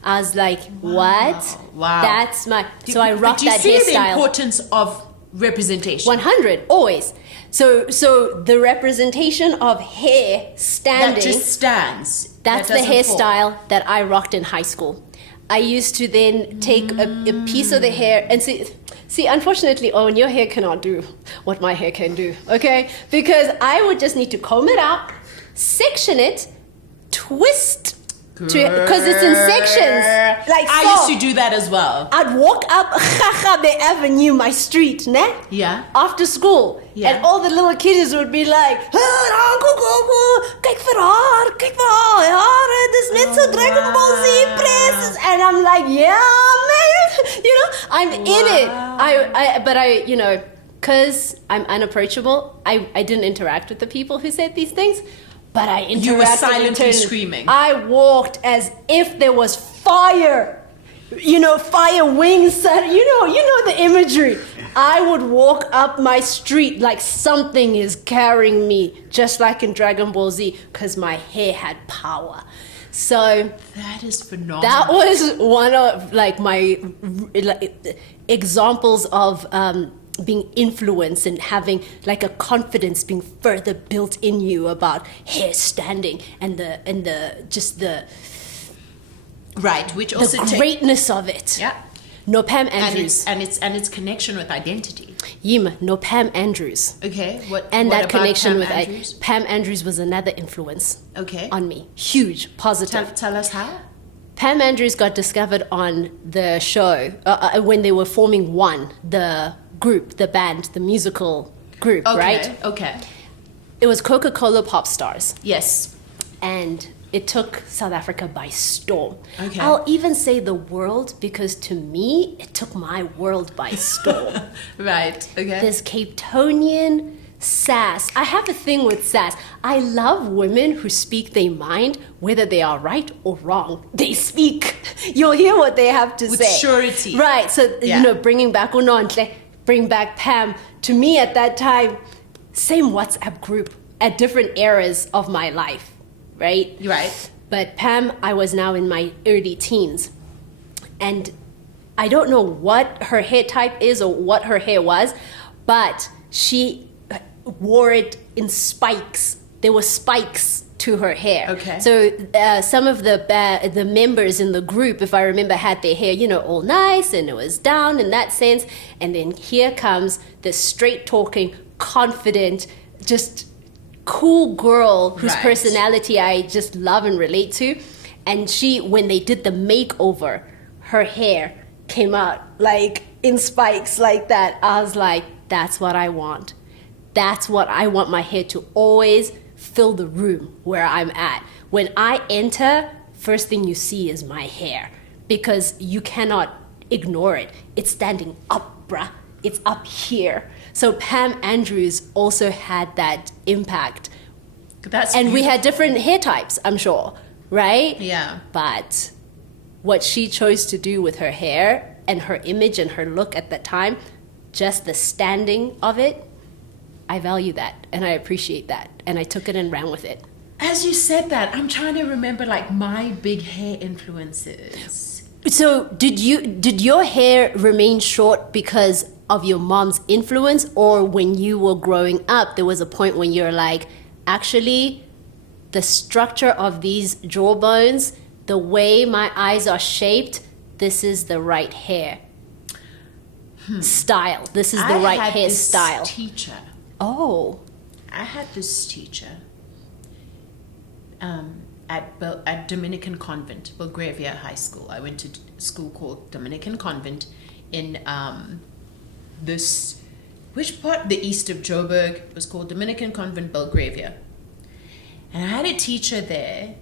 I was like, what? Wow. That's my... So I rocked that Do you see the hairstyle. importance of representation? 100, always. So the representation of hair standing... That just stands. That's That the doesn't fall. hairstyle that I rocked in high school. I used to then take a piece of the hair and see, unfortunately, Owen, your hair cannot do what my hair can do, okay? Because I would just need to comb it out, section it, twist, because it's in sections. Like I so. used to do that as well. I'd walk up the avenue, my street, ne? Yeah. After school. Yeah. And all the little kiddies would be like, kyk vir haar, dis net so Dragon Ball Z princess. And I'm like, yeah, man. You know, I'm in it. But you know, because I'm unapproachable, I didn't interact with the people who said these things. But I interacted. You were silently internally. screaming. I walked as if there was fire. You know, fire wings. You know the imagery. I would walk up my street like something is carrying me, just like in Dragon Ball Z, because my hair had power. So That is phenomenal. that was one of like my examples of being influenced and having like a confidence being further built in you about hair standing and the right, which also greatness of it. yeah, No Pam and Andrews. its connection with identity. Yim, no Pam Andrews. Okay, what And what that about connection Pam with Andrews? Pam Andrews was another influence Okay, on me. Huge, positive. tell us how. Pam Andrews got discovered on the show when they were forming One, the group, the band, the musical group, Okay, right? okay, It was Coca-Cola Pop Stars, yes, and it took South Africa by storm. Okay. I'll even say the world, because to me, it took my world by storm. right, okay. This Cape Townian sass. I have a thing with sass. I love women who speak their mind, whether they are right or wrong. They speak. You'll hear what they have to With say. surety. Right. So, Yeah. you know, bringing back Unontle, bring back Pam. To me at that time, same WhatsApp group at different eras of my life, right? Right. But Pam, I was now in my early teens. And I don't know what her hair type is or what her hair was, but she wore it in spikes. There were spikes to her hair. Okay. So some of the members in the group, if I remember, had their hair, you know, all nice and it was down in that sense. And then here comes this straight talking, confident, just cool girl whose Right. personality I just love and relate to. And she, when they did the makeover, her hair came out like in spikes like that. I was like, that's what I want. That's what I want my hair to always fill the room where I'm at. When I enter, first thing you see is my hair, because you cannot ignore it. It's standing up, bruh. It's up here. So Pam Andrews also had that impact. That's And we had beautiful. different hair types, I'm sure, right? Yeah. But what she chose to do with her hair and her image and her look at that time, just the standing of it, I value that and I appreciate that. And I took it and ran with it. As you said that, I'm trying to remember like my big hair influences. So did your hair remain short because of your mom's influence, or when you were growing up, there was a point when you're like, actually, the structure of these jawbones, the way my eyes are shaped, this is the right hair style. This is the right hairstyle. Teacher. Oh. I had this teacher at Dominican Convent, Belgravia High School. I went to school called Dominican Convent in which part? The east of Joburg. It was called Dominican Convent, Belgravia. And I had a teacher there,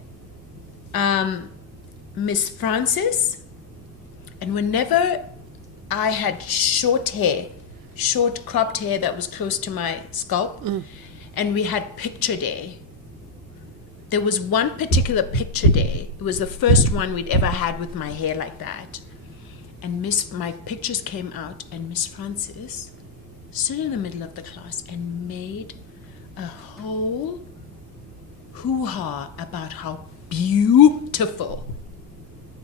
Miss Francis, and whenever I had short cropped hair that was close to my scalp, and we had picture day. There was one particular picture day. It was the first one we'd ever had with my hair like that. And my pictures came out, and Miss Francis stood in the middle of the class and made a whole hoo-ha about how beautiful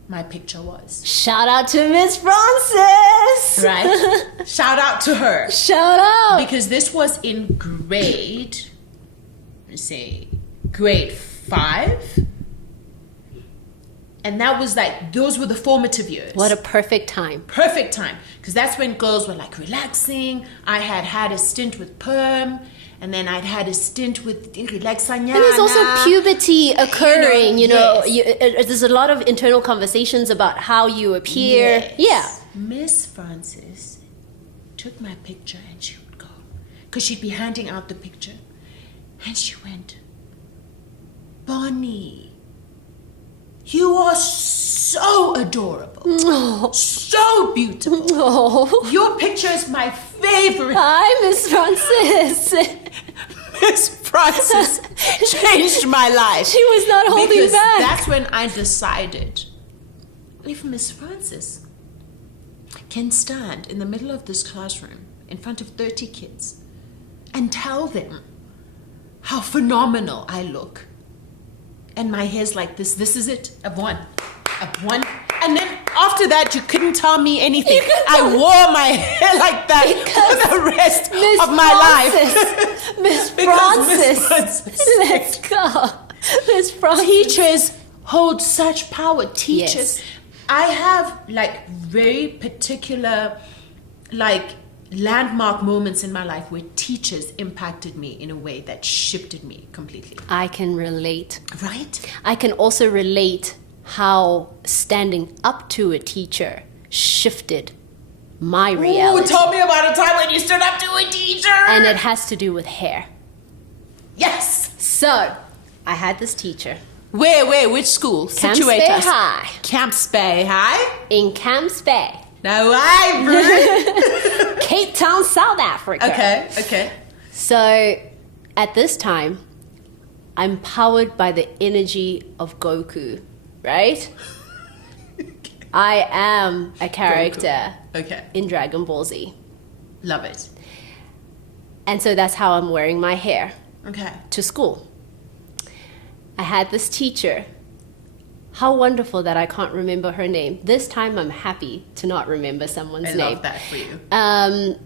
my picture was. Shout out to Miss Francis! Right? Shout out to her. Shout out! Because this was in grade 5. And that was like, those were the formative years. What a perfect time. Perfect time. Because that's when girls were like relaxing. I had a stint with perm. And then I'd had a stint with relaxanyana. And there's also puberty occurring, yes. There's a lot of internal conversations about how you appear. Yes. Yeah. Miss Francis took my picture and she would go. Because she'd be handing out the picture. And she went, Bonnie, you are so adorable. Oh. So beautiful. Oh. Your picture is my favorite. Hi, Miss Francis. Miss Francis changed my life. She was not holding because back. That's when I decided, if Miss Francis can stand in the middle of this classroom in front of 30 kids and tell them how phenomenal I look, and my hair's like this is it. I've won. And then after that, you couldn't tell me anything. I wore my hair like that for the rest of my life. Miss Because Francis. Let's go. Miss Francis. Teachers hold such power. Teachers. Yes. I have like very particular landmark moments in my life where teachers impacted me in a way that shifted me completely. I can relate. Right? I can also relate how standing up to a teacher shifted my reality. Ooh, tell me about a time when you stood up to a teacher. And it has to do with hair. Yes. So, I had this teacher. Where? Which school? Camps Situate Bay us. High. Camps Bay High? In Camps Bay. No way, Cape Town, South Africa. Okay. So, at this time, I'm powered by the energy of Goku, right? I am a character Okay. in Dragon Ball Z. Love it. And so that's how I'm wearing my hair Okay. to school. I had this teacher. How wonderful that I can't remember her name. This time I'm happy to not remember someone's I name. love that for you.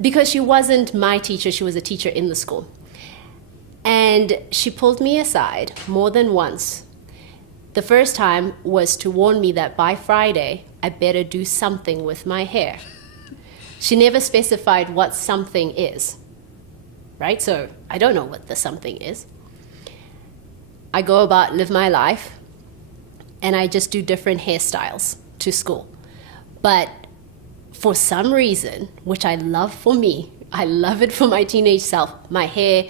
Because she wasn't my teacher, she was a teacher in the school. And she pulled me aside more than once. The first time was to warn me that by Friday, I better do something with my hair. She never specified what something is, right? So I don't know what the something is. I go about, live my life, and I just do different hairstyles to school. But for some reason, which I love for me, I love it for my teenage self, my hair,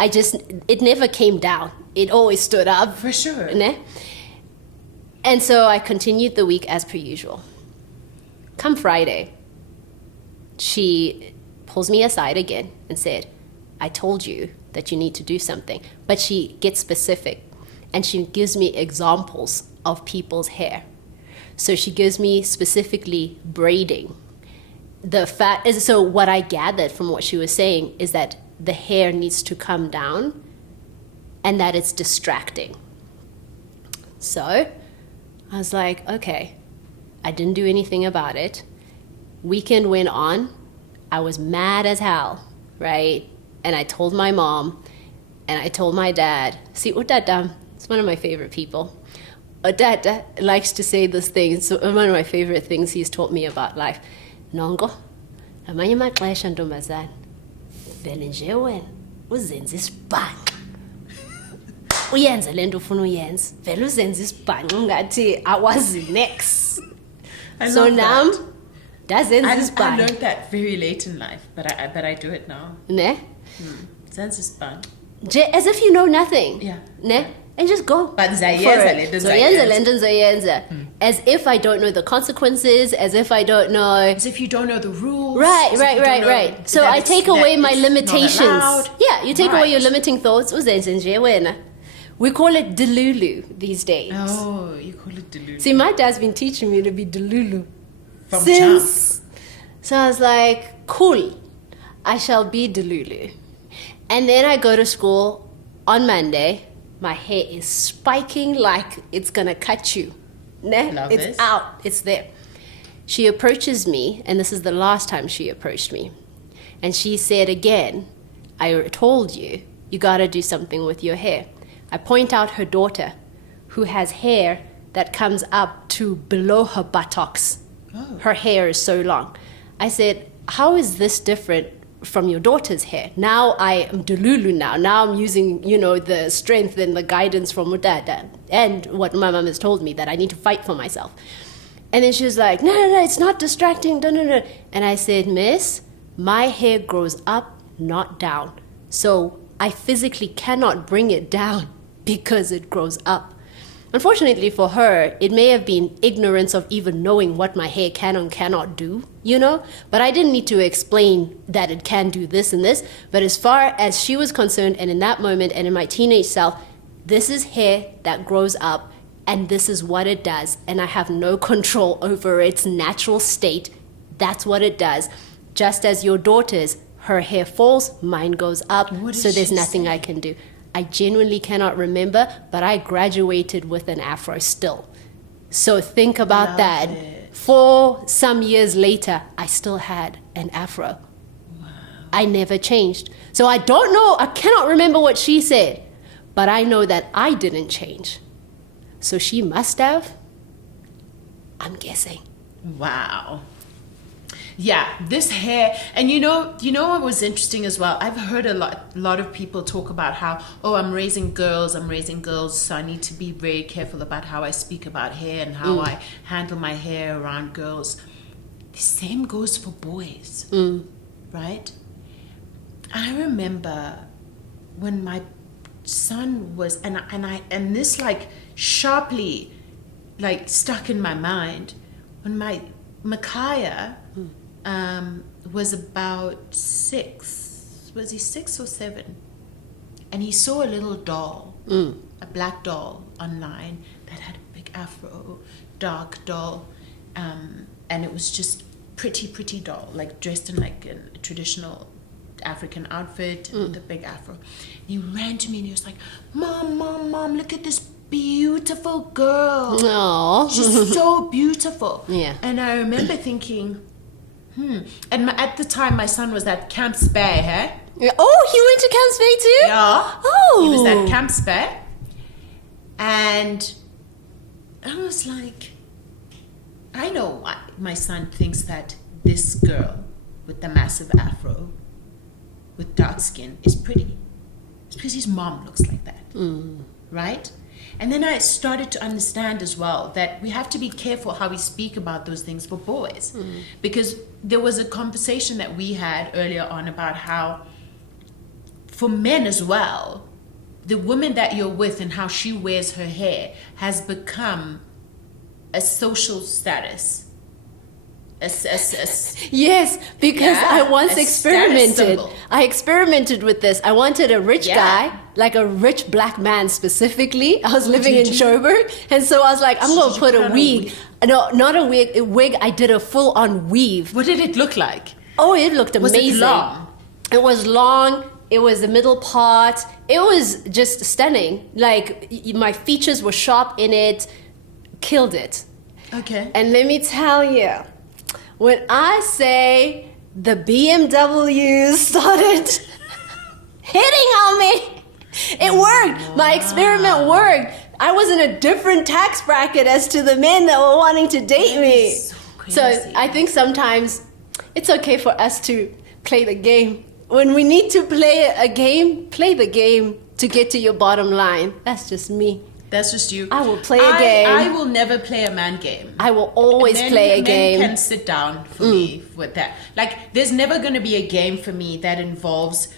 it never came down. It always stood up. For sure. Ne? And so I continued the week as per usual. Come Friday, she pulls me aside again and said, I told you that you need to do something. But she gets specific and she gives me examples of people's hair. So she gives me specifically braiding. So what I gathered from what she was saying is that the hair needs to come down and that it's distracting. So I was like, okay, I didn't do anything about it. Weekend went on. I was mad as hell, right? And I told my mom, and I told my dad. See, Udada, it's one of my favorite people. Udada likes to say this thing. It's one of my favorite things he's taught me about life. Nongo, amanye maxesha ntombazana, vele nje wena uzenza isibhanqa. Uyenze lento ufuna uyenza. Vele uzenza isibhanqa ungathi awazi next. So now, I ndazenza learned that very late in life, but I do it now. Ne? Sense is fun. As if you know nothing. Yeah. Ne? And just go. But for zayenza it. lento Zoyenza zayenza. lento zoyenza. As if I don't know the consequences, as if I don't know. As if you don't know the rules. Right. as if you don't know Right. So that I take away my that it's not limitations. allowed. Yeah, you take away your Right. limiting thoughts. Uzenza nje wena. We call it delulu these days. Oh, you call it delulu. See, my dad's been teaching me to be delulu From since. So I was like, cool, I shall be delulu. And then I go to school on Monday. My hair is spiking like it's gonna cut you. Ne? Love It's this. out. It's there. She approaches me, and this is the last time she approached me. And she said again, I told you, you gotta do something with your hair. I point out her daughter, who has hair that comes up to below her buttocks. Oh. Her hair is so long. I said, how is this different from your daughter's hair? Now I am delulu now. Now I'm using, the strength and the guidance from Udada and what my mom has told me that I need to fight for myself. And then she was like, no, it's not distracting. No. And I said, miss, my hair grows up, not down. So I physically cannot bring it down because it grows up. Unfortunately for her, it may have been ignorance of even knowing what my hair can and cannot do, But I didn't need to explain that it can do this and this. But as far as she was concerned, and in that moment and in my teenage self, this is hair that grows up and this is what it does. And I have no control over its natural state. That's what it does. Just as your daughter's, her hair falls, mine goes up. What So did there's she nothing say? I can do. I genuinely cannot remember, but I graduated with an afro still. So think about Love that. it. 4 some years later, I still had an afro. Wow. I never changed. So I don't know, I cannot remember what she said, but I know that I didn't change. So she must have. I'm guessing. Wow. Yeah, this hair, and you know what was interesting as well? I've heard a lot of people talk about how, I'm raising girls, so I need to be very careful about how I speak about hair and how I handle my hair around girls. The same goes for boys, right? I remember when my son was, and this like sharply like stuck in my mind, when my Micaiah was about 6. Was he 6 or 7? And he saw a little doll, a black doll online that had a big afro, dark doll, and it was just pretty doll, like dressed in like a traditional African outfit with a big afro. And he ran to me and he was like, Mom, look at this beautiful girl. Aww. She's so beautiful. Yeah. And I remember thinking, And at the time, my son was at Camp Spare, huh? Oh, he went to Camp Spare too? Yeah. Oh. He was at Camp Spare. And I was like, I know why my son thinks that this girl with the massive afro, with dark skin, is pretty. It's because his mom looks like that. Right? And then I started to understand as well that we have to be careful how we speak about those things for boys. Because there was a conversation that we had earlier on about how for men as well, the woman that you're with and how she wears her hair has become a social status. Yes, because Yeah, I once a status experimented. symbol. I experimented with this. I wanted a rich Yeah. guy, like a rich black man specifically. I was living in did you? Joburg, and so I was like, I'm So going did to you put put a on a wig. wig? No, not a wig. A wig. I did a full-on weave. What did it look like? Oh, it looked Was amazing. it long? It was long. It was the middle part. It was just stunning. Like my features were sharp in it. Killed it. Okay. And let me tell you, when I say the BMW started hitting on me. It worked. My experiment worked. I was in a different tax bracket as to the men that were wanting to date me. So I think sometimes it's okay for us to play the game. When we need to play a game, play the game to get to your bottom line. That's just me. That's just you. I will play a game. I will never play a man game. I will always play a game. Men can sit down for me with that. Like, there's never going to be a game for me that involves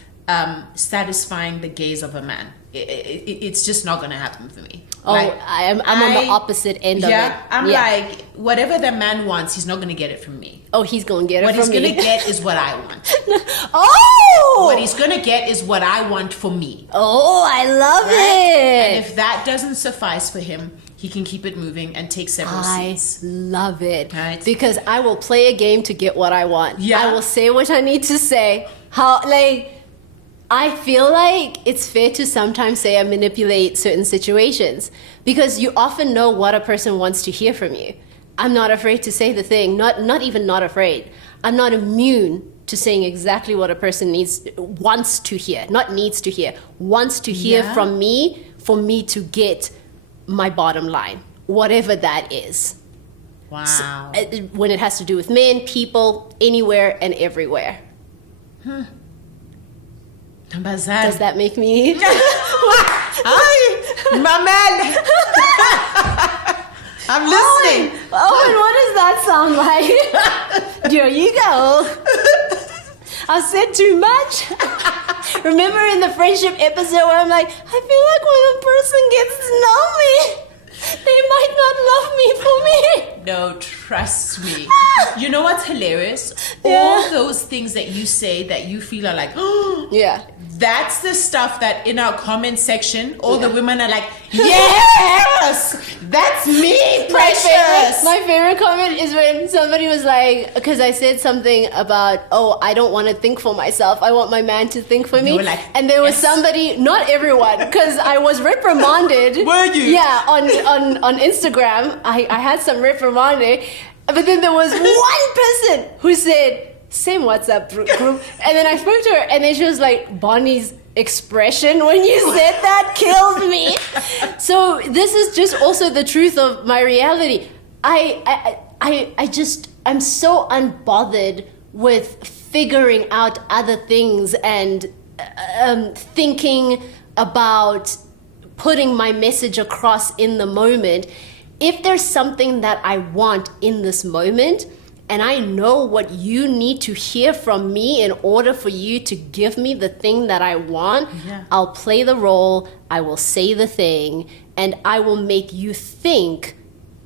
satisfying the gaze of a man. It's just not going to happen for me. Oh, like, I'm on the opposite end of it. Yeah, I'm like, whatever the man wants, he's not going to get it from me. Oh, he's going to get it from me. What he's going to get is what I want. Oh! What he's going to get is what I want for me. Oh, I love it. And if that doesn't suffice for him, he can keep it moving and take several seats. I love it. Right. Because I will play a game to get what I want. Yeah. I will say what I need to say. I feel like it's fair to sometimes say I manipulate certain situations because you often know what a person wants to hear from you. I'm not afraid to say the thing, not even not afraid. I'm not immune to saying exactly what a person wants to hear, not needs to hear, wants to hear from me for me to get my bottom line, whatever that is. Wow. So, when it has to do with men, people, anywhere and everywhere. Does that make me? Hi, my man. I'm listening. Oh, and what does that sound like? There you go. I said too much. Remember in the friendship episode where I'm like, I feel like when a person gets to know me, they might not love me for me. No, trust me. You know what's hilarious? Yeah. All those things that you say that you feel are like, oh, yeah. That's the stuff that in our comment section, all the women are like, yes, that's me, precious. My favorite comment is when somebody was like, because I said something about, oh, I don't want to think for myself. I want my man to think for me. Like, and there was somebody, not everyone, because I was reprimanded. Were you? Yeah, on Instagram. I had some reprimanding. But then there was one person who said, same WhatsApp group. And then I spoke to her and then she was like, Bonnie's expression when you said that killed me. So this is just also the truth of my reality. I'm so unbothered with figuring out other things and thinking about putting my message across in the moment. If there's something that I want in this moment, and I know what you need to hear from me in order for you to give me the thing that I want, I'll play the role, I will say the thing, and I will make you think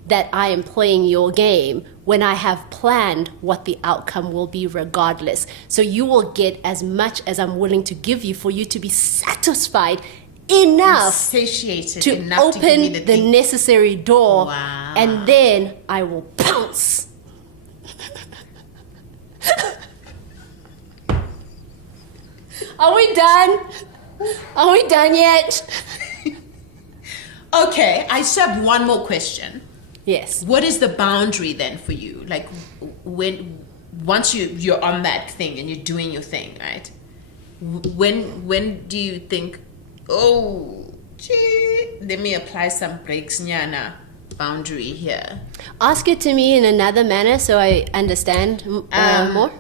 that I am playing your game when I have planned what the outcome will be regardless. So you will get as much as I'm willing to give you for you to be satisfied enough satiated to enough open to give me the necessary door. Wow. And then I will pounce. Are we done? Are we done yet? Okay, I just have one more question. Yes. What is the boundary then for you? Like, once you're on that thing and you're doing your thing, right? When do you think, oh, gee, let me apply some breaks, nyana, boundary here? Ask it to me in another manner so I understand more.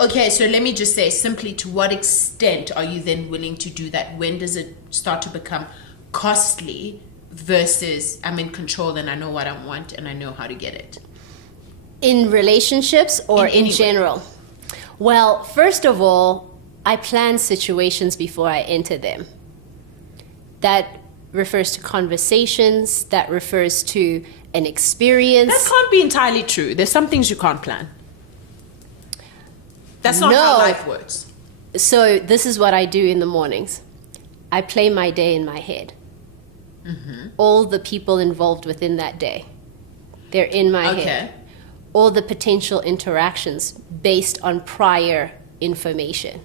Okay, so let me just say simply, to what extent are you then willing to do that? When does it start to become costly versus I'm in control and I know what I want and I know how to get it? In relationships or in general? Well, first of all, I plan situations before I enter them. That refers to conversations, that refers to an experience. That can't be entirely true. There's some things you can't plan. That's not how life works. So this is what I do in the mornings. I play my day in my head. Mm-hmm. All the people involved within that day, they're in my head. All the potential interactions based on prior information,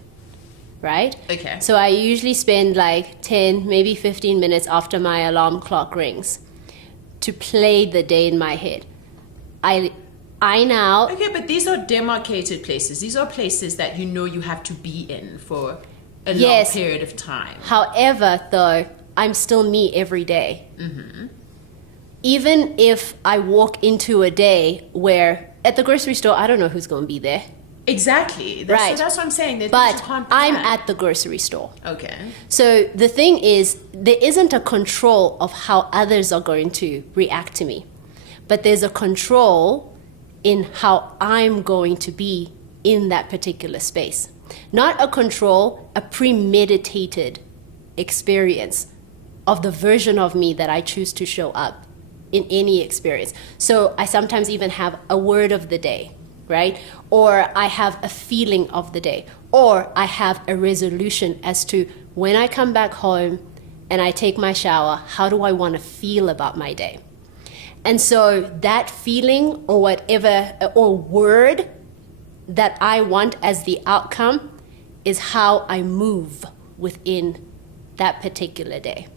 right? Okay. So I usually spend like 10, maybe 15 minutes after my alarm clock rings to play the day in my head. I I now, Okay, but these are demarcated places. These are places that you know you have to be in for a Yes. long period of time. however, though, I'm still me every day. Even if I walk into a day where at the grocery store, I don't know who's going to be there. Exactly. Right. So that's what I'm saying. That But you can't I'm plan. at the grocery store. Okay. So the thing is, there isn't a control of how others are going to react to me, but there's a control in how I'm going to be in that particular space. Not a control, a premeditated experience of the version of me that I choose to show up in any experience. So I sometimes even have a word of the day, right? Or I have a feeling of the day, or I have a resolution as to when I come back home and I take my shower, how do I want to feel about my day? And so that feeling or whatever, or word that I want as the outcome is how I move within that particular day,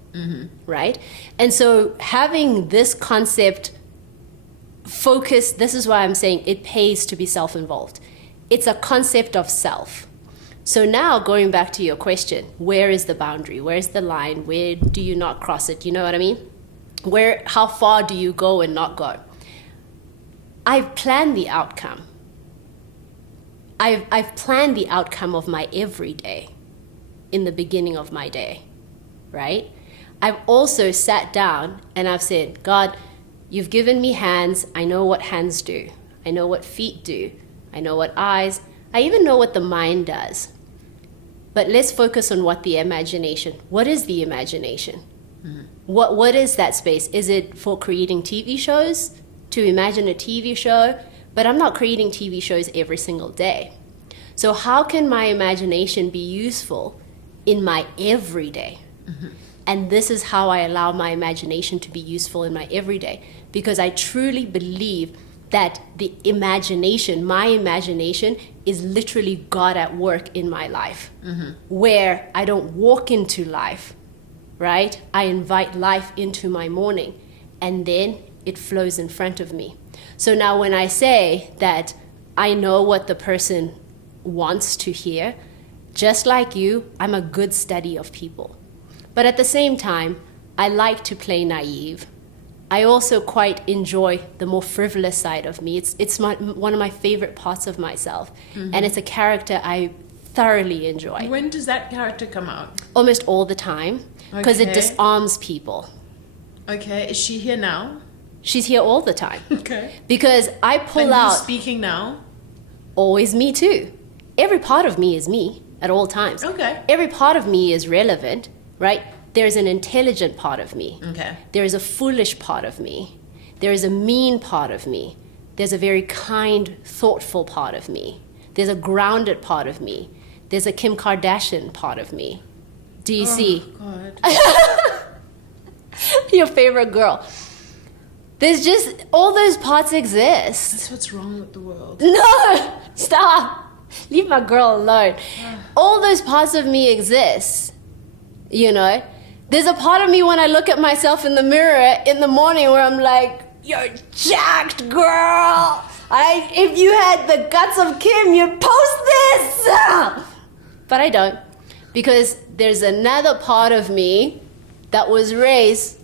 right? And so having this concept focus, this is why I'm saying it pays to be self-involved. It's a concept of self. So now going back to your question, where is the boundary? Where's the line? Where do you not cross it? You know what I mean? How far do you go and not go? I've planned the outcome. I've planned the outcome of my everyday in the beginning of my day, right? I've also sat down and I've said, God, you've given me hands. I know what hands do. I know what feet do. I know what eyes. I even know what the mind does. But let's focus on what the imagination. What is the imagination? What is that space? Is it for creating TV shows? To imagine a TV show? But I'm not creating TV shows every single day. So how can my imagination be useful in my everyday? And this is how I allow my imagination to be useful in my everyday. Because I truly believe that the imagination, my imagination, is literally God at work in my life. Where I don't walk into life, right? I invite life into my morning, and then it flows in front of me. So now when I say that I know what the person wants to hear, just like you, I'm a good study of people. But at the same time, I like to play naive. I also quite enjoy the more frivolous side of me. It's one of my favorite parts of myself. And it's a character I thoroughly enjoy. When does that character come out? Almost all the time, because it Okay. disarms people. Okay. Is she here now? She's here all the time. Okay. Because I pull And out who's speaking now? always me too. Every part of me is me at all times. Okay. Every part of me is relevant, right? There's an intelligent part of me. Okay. There is a foolish part of me. There is a mean part of me. There's a very kind, thoughtful part of me. There's a grounded part of me. There's a Kim Kardashian part of me. Do you see? God. Your favorite girl. There's just, all those parts exist. That's what's wrong with the world. No! Stop! Leave my girl alone. All those parts of me exist. You know? There's a part of me when I look at myself in the mirror in the morning where I'm like, you're jacked, girl! If you had the guts of Kim, you'd post this! But I don't. Because there's another part of me that was raised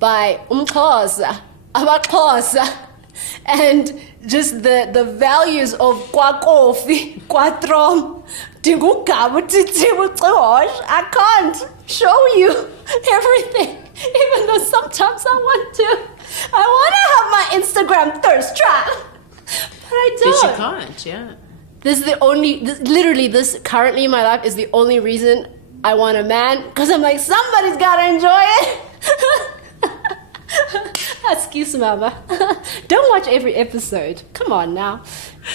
by umXhosa, amaXhosa, and just the values of kwakofi, kwatrom, I can't show you everything, even though sometimes I want to. I want to have my Instagram thirst trap, but I But don't. you can't, yeah. This is the only, literally this currently in my life is the only reason I want a man, because I'm like, somebody's got to enjoy it. Excuse mama. Don't watch every episode. Come on now.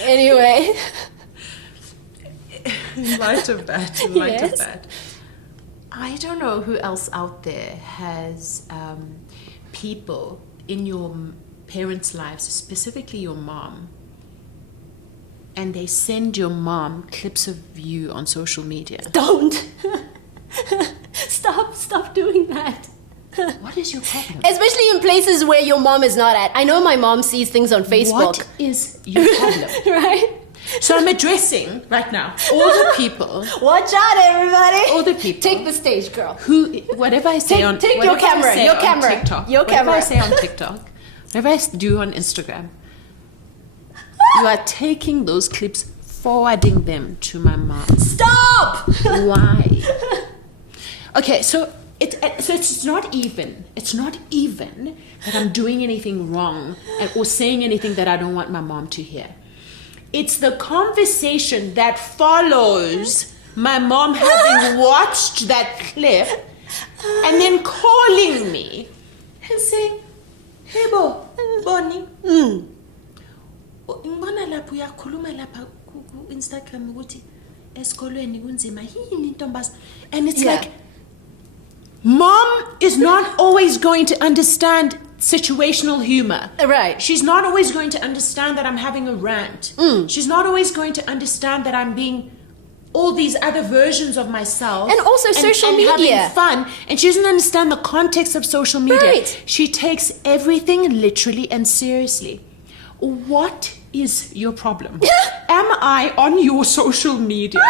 Anyway. In light of that, Yes. I don't know who else out there has people in your parents' lives, specifically your mom, and they send your mom clips of you on social media. Don't. Stop doing that. What is your problem? Especially in places where your mom is not at. I know my mom sees things on Facebook. What is your problem? Right? So I'm addressing right now all the people. Watch out, everybody. All the people. Take the stage, girl. Who, whatever I say Take your camera. Your camera. TikTok, Your whatever camera. I say on TikTok, whatever I do on Instagram, you are taking those clips, forwarding them to my mom. Stop! Why? Okay, so it's not even. It's not even that I'm doing anything wrong or saying anything that I don't want my mom to hear. It's the conversation that follows my mom having watched that clip and then calling me and saying, "Hey bo, Bonnie, ngibona lapho uyakhuluma lapha ku Instagram ukuthi esikolweni kunzima yini ntombazana." And it's like, mom is not always going to understand situational humor. Right. She's not always going to understand that I'm having a rant. She's not always going to understand that I'm being all these other versions of myself. And also social and media. having fun. And she doesn't understand the context of social media. Right. She takes everything literally and seriously. What is your problem? Am I on your social media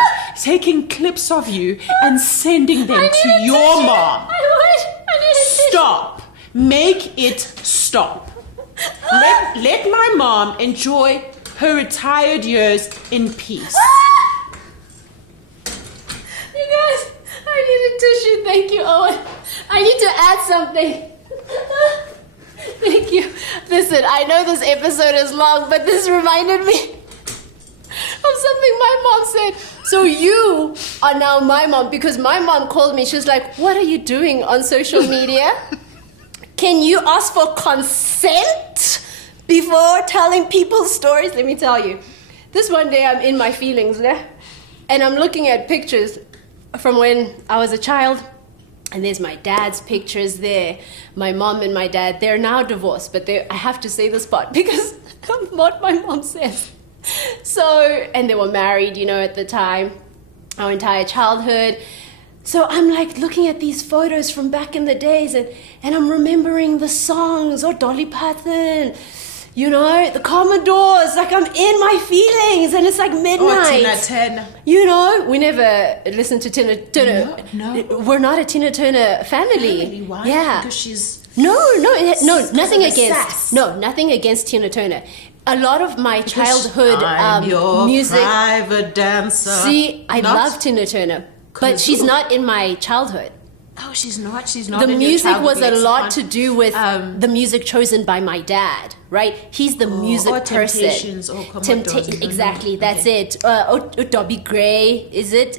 taking clips of you and sending them to your mom? I need a Stop. Make it stop. Let my mom enjoy her retired years in peace. You guys, I need a tissue. Thank you, Owen. I need to add something. Thank you. Listen, I know this episode is long, but this reminded me of something my mom said. So you are now my mom, because my mom called me. She was like, "What are you doing on social media? Can you ask for consent before telling people stories?" Let me tell you. This one day I'm in my feelings, and I'm looking at pictures from when I was a child. And there's my dad's pictures there. My mom and my dad, they're now divorced, but I have to say this part because of what my mom says. So, and they were married, at the time, our entire childhood. So I'm like looking at these photos from back in the days and I'm remembering the songs, or Dolly Parton, the Commodores. Like, I'm in my feelings and it's like midnight. Tina Turner. We never listened to Tina Turner. No. We're not a Tina Turner family. Why? Yeah. Because she's... No, nothing of the against. sass. No, nothing against Tina Turner. A lot of my childhood I'm your music. private dancer. See, I Not- love Tina Turner, but she's not in my childhood. Oh, she's not. She's not. The in your music childhood was a lot to lexicon. do with the music chosen by my dad, right? He's the music or person. Temptations or Commodores. Exactly, that's Okay. it. Dobby Gray, is it?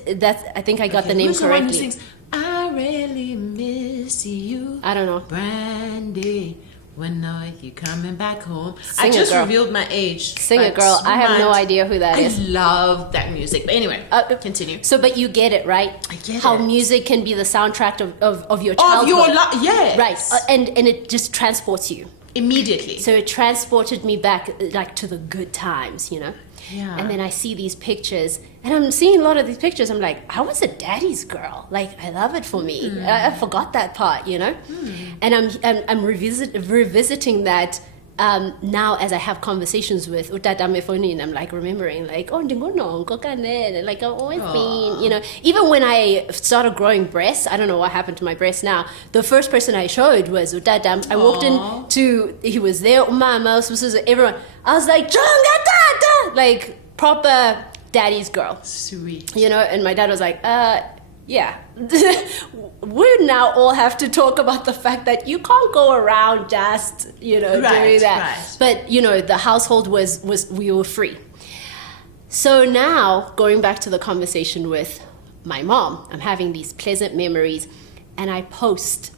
I think I got the name Who's the one who correctly. sings, "I really miss you, I don't know. Brandy, when are you coming back home?" Sing I it, just girl. revealed my age. Sing it, but girl. I have no mind. idea who that I is. love that music. But anyway, continue. So, but you get it, right? I get How it. music can be the soundtrack of your Of childhood. your life, yes. Right, and it just transports you. Immediately. So it transported me back, like, to the good times, Yeah. And then I see these pictures, and I'm seeing a lot of these pictures. I'm like, I was a daddy's girl. Like, I love it for me. I forgot that part, And I'm revisiting that now as I have conversations with Utadame Foni, and I'm like remembering, like, oh, like I've always been, Even when I started growing breasts, I don't know what happened to my breasts now. The first person I showed was Utadam. I walked into, he was there, Mama, everyone. I was like, like proper daddy's girl. Sweet. And my dad was like, yeah. We now all have to talk about the fact that you can't go around just, doing that. Right. But, the household we were free. So now, going back to the conversation with my mom, I'm having these pleasant memories, and I post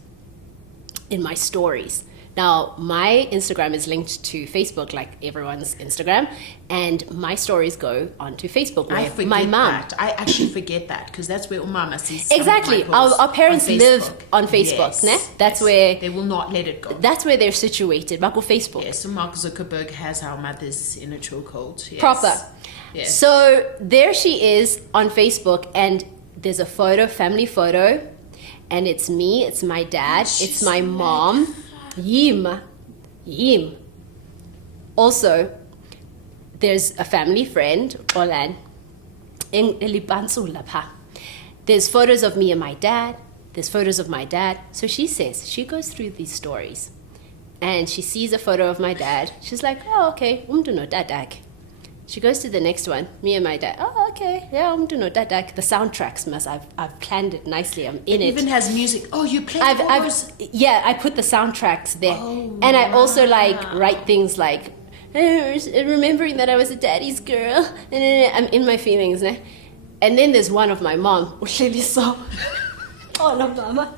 in my stories. Now, my Instagram is linked to Facebook, like everyone's Instagram, and my stories go onto Facebook. I forget my mom. that. I actually forget that because that's where Umama sees some of Exactly. my posts Our parents on live Facebook. on Facebook, Yes. ne? That's where they will not let it go. that's where they're situated. Bako Facebook. Yes, so Mark Zuckerberg has our mothers in a chokehold. Yes. Proper. Yes. So there she is on Facebook, and there's a photo, family photo, And it's me, it's my dad, Oh, it's she's my mom. Yim. Also, there's a family friend, Olan, in Libansu lapha. There's photos of me and my dad. There's photos of my dad. So she says, she goes through these stories and she sees a photo of my dad. She's like, oh, okay, umduno dadak. She goes to the next one, me and my dad. Oh, okay, yeah, umduno dadak. The soundtracks, I've planned it nicely. I'm in it. It even has music. Oh, you play those? Yeah, I put the soundtracks there. Oh, and I also write things like, remembering that I was a daddy's girl. And I'm in my feelings. Ne? And then there's one of my mom. Oh, no, mama.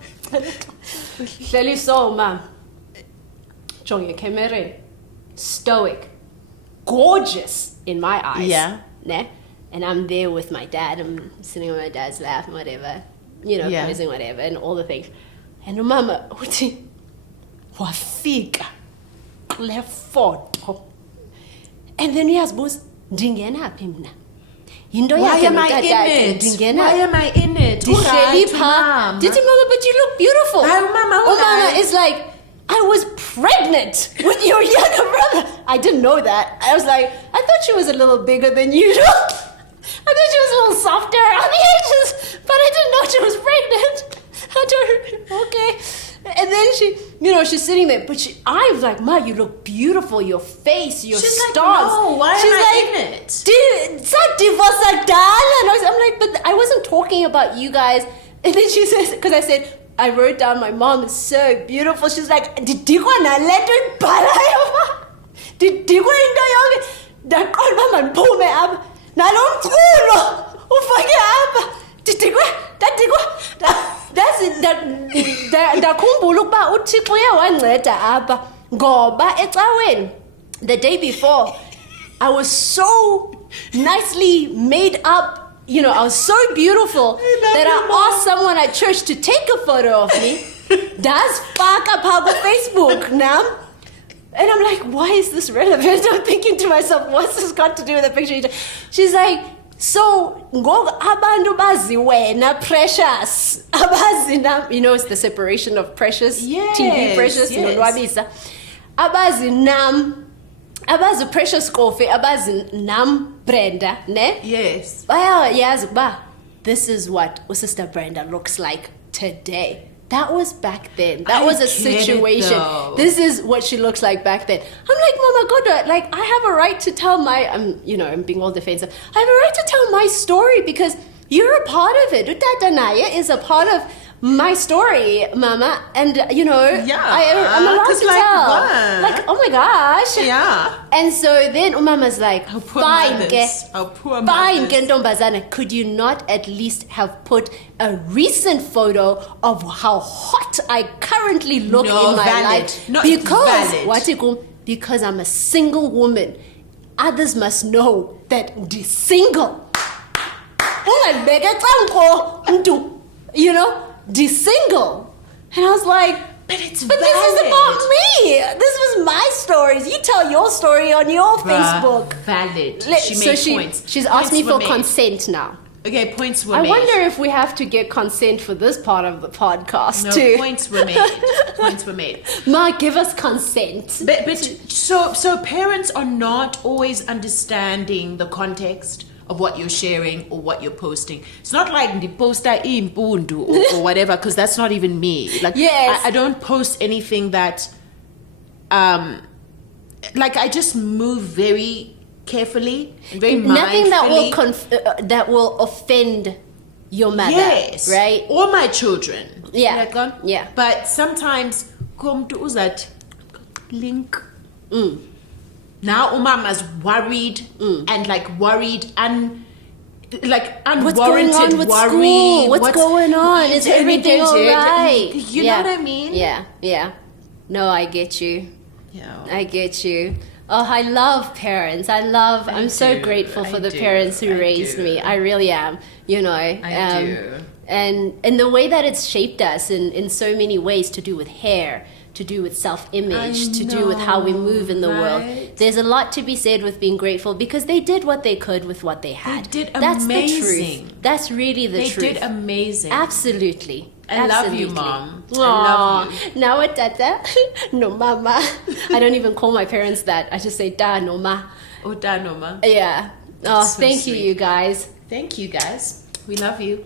Mom. Chong camera. Stoic. Gorgeous in my eyes. Yeah. Ne? And I'm there with my dad. I'm sitting on my dad's lap and whatever. Posing whatever and all the things. And mama, wafika kule photo. And then uyazibuza ndingena phi mina? Yinto Why yakhe am I notata in it? ndingena. Why am I in it? Ndihleli Right, pha. Mama. Ndithi mama, but you look beautiful. Hayi, Mama, Mama alright. is like, I was pregnant with your younger brother. I didn't know that. I was like, I thought she was a little bigger than usual. I thought she was a little softer on the edges, but I didn't know she was pregnant. I don't, okay. And then she's sitting there, but I was like, Ma, you look beautiful, your face, your She's like, stars. no, why She's am I like, in it? I'm like, but I wasn't talking about you guys. And then she says, because I said, I wrote down my mom is so beautiful. She's like, Didikwa na leto ibhalayo. Didikwa into yonke. Ndaqonda uba mandiphume apha. Nalo mculo ufake apha. Ndakhumbula ukuba uThixo uye wanceda apha ngoba ecaweni the day before I was so nicely made up. I was so beautiful that I asked someone at church to take a photo of me. That's fuck up on Facebook now. And I'm like, why is this relevant? I'm thinking to myself, what's this got to do with the picture? She's like, so abantu bazi wena precious. It's the separation of precious. Yes, TV precious. yes. Nonwabisa. Abazi nam. Abazi precious coffee. Abazi nam Brenda. Ne? Yes. Bayayazi ukuba this is what Sister Brenda looks like today. That was back then. That was a situation. This is what she looks like back then. I'm like, Mama God, like I have a right to tell I'm being all defensive. I have a right to tell my story because you're a part of it. Utata Naya is a part of my story, Mama, and I'm allowed to tell. What? Like, oh my gosh. Yeah. And so then Mama's like, How poor fine, mothers. How poor fine, mothers. Ntombazana, could you not at least have put a recent photo of how hot I currently look No, in my valid. life? Not Because valid. because I'm a single woman. Others must know that the single. The single. And I was like, but this is about me. This was my stories. You tell your story on your Facebook. Valid. She So made points. She's Points asked me were for made. consent now. Okay, points were I made. wonder if we have to get consent for this part of the podcast No, too. points were made. Points were made. Ma, give us consent. But so parents are not always understanding the context of what you're sharing or what you're posting. It's not like the poster impundu or whatever, because that's not even me. Like, Yes. I don't post anything that, like I just move very carefully and very Nothing mindfully. that will offend your mother. Yes, right? Or my children. Yeah. Like, Yeah. But sometimes come to that link. Now Umama's worried and like worried and like unwarranted What's going on with worry. school? What's going on? Is everything all right? You know what I mean? Yeah. No, I get you. Yeah. I get you. Oh, I love parents. I'm so grateful for the parents who raised me. I really am, I do. And the way that it's shaped us in so many ways to do with hair, to do with self-image, to do with how we move in the world. Right? There's a lot to be said with being grateful because they did what they could with what they had. did That's the amazing. truth. That's really the They truth. did amazing. Absolutely. I love you, Absolutely. Mom. I Aw, love you. now what, Tata? No, Mama. I don't even call my parents that. I just say Da, no, Ma. Oda Noma. Yeah. Oh, That's so thank you, sweet. you guys. Thank you, guys. We love you.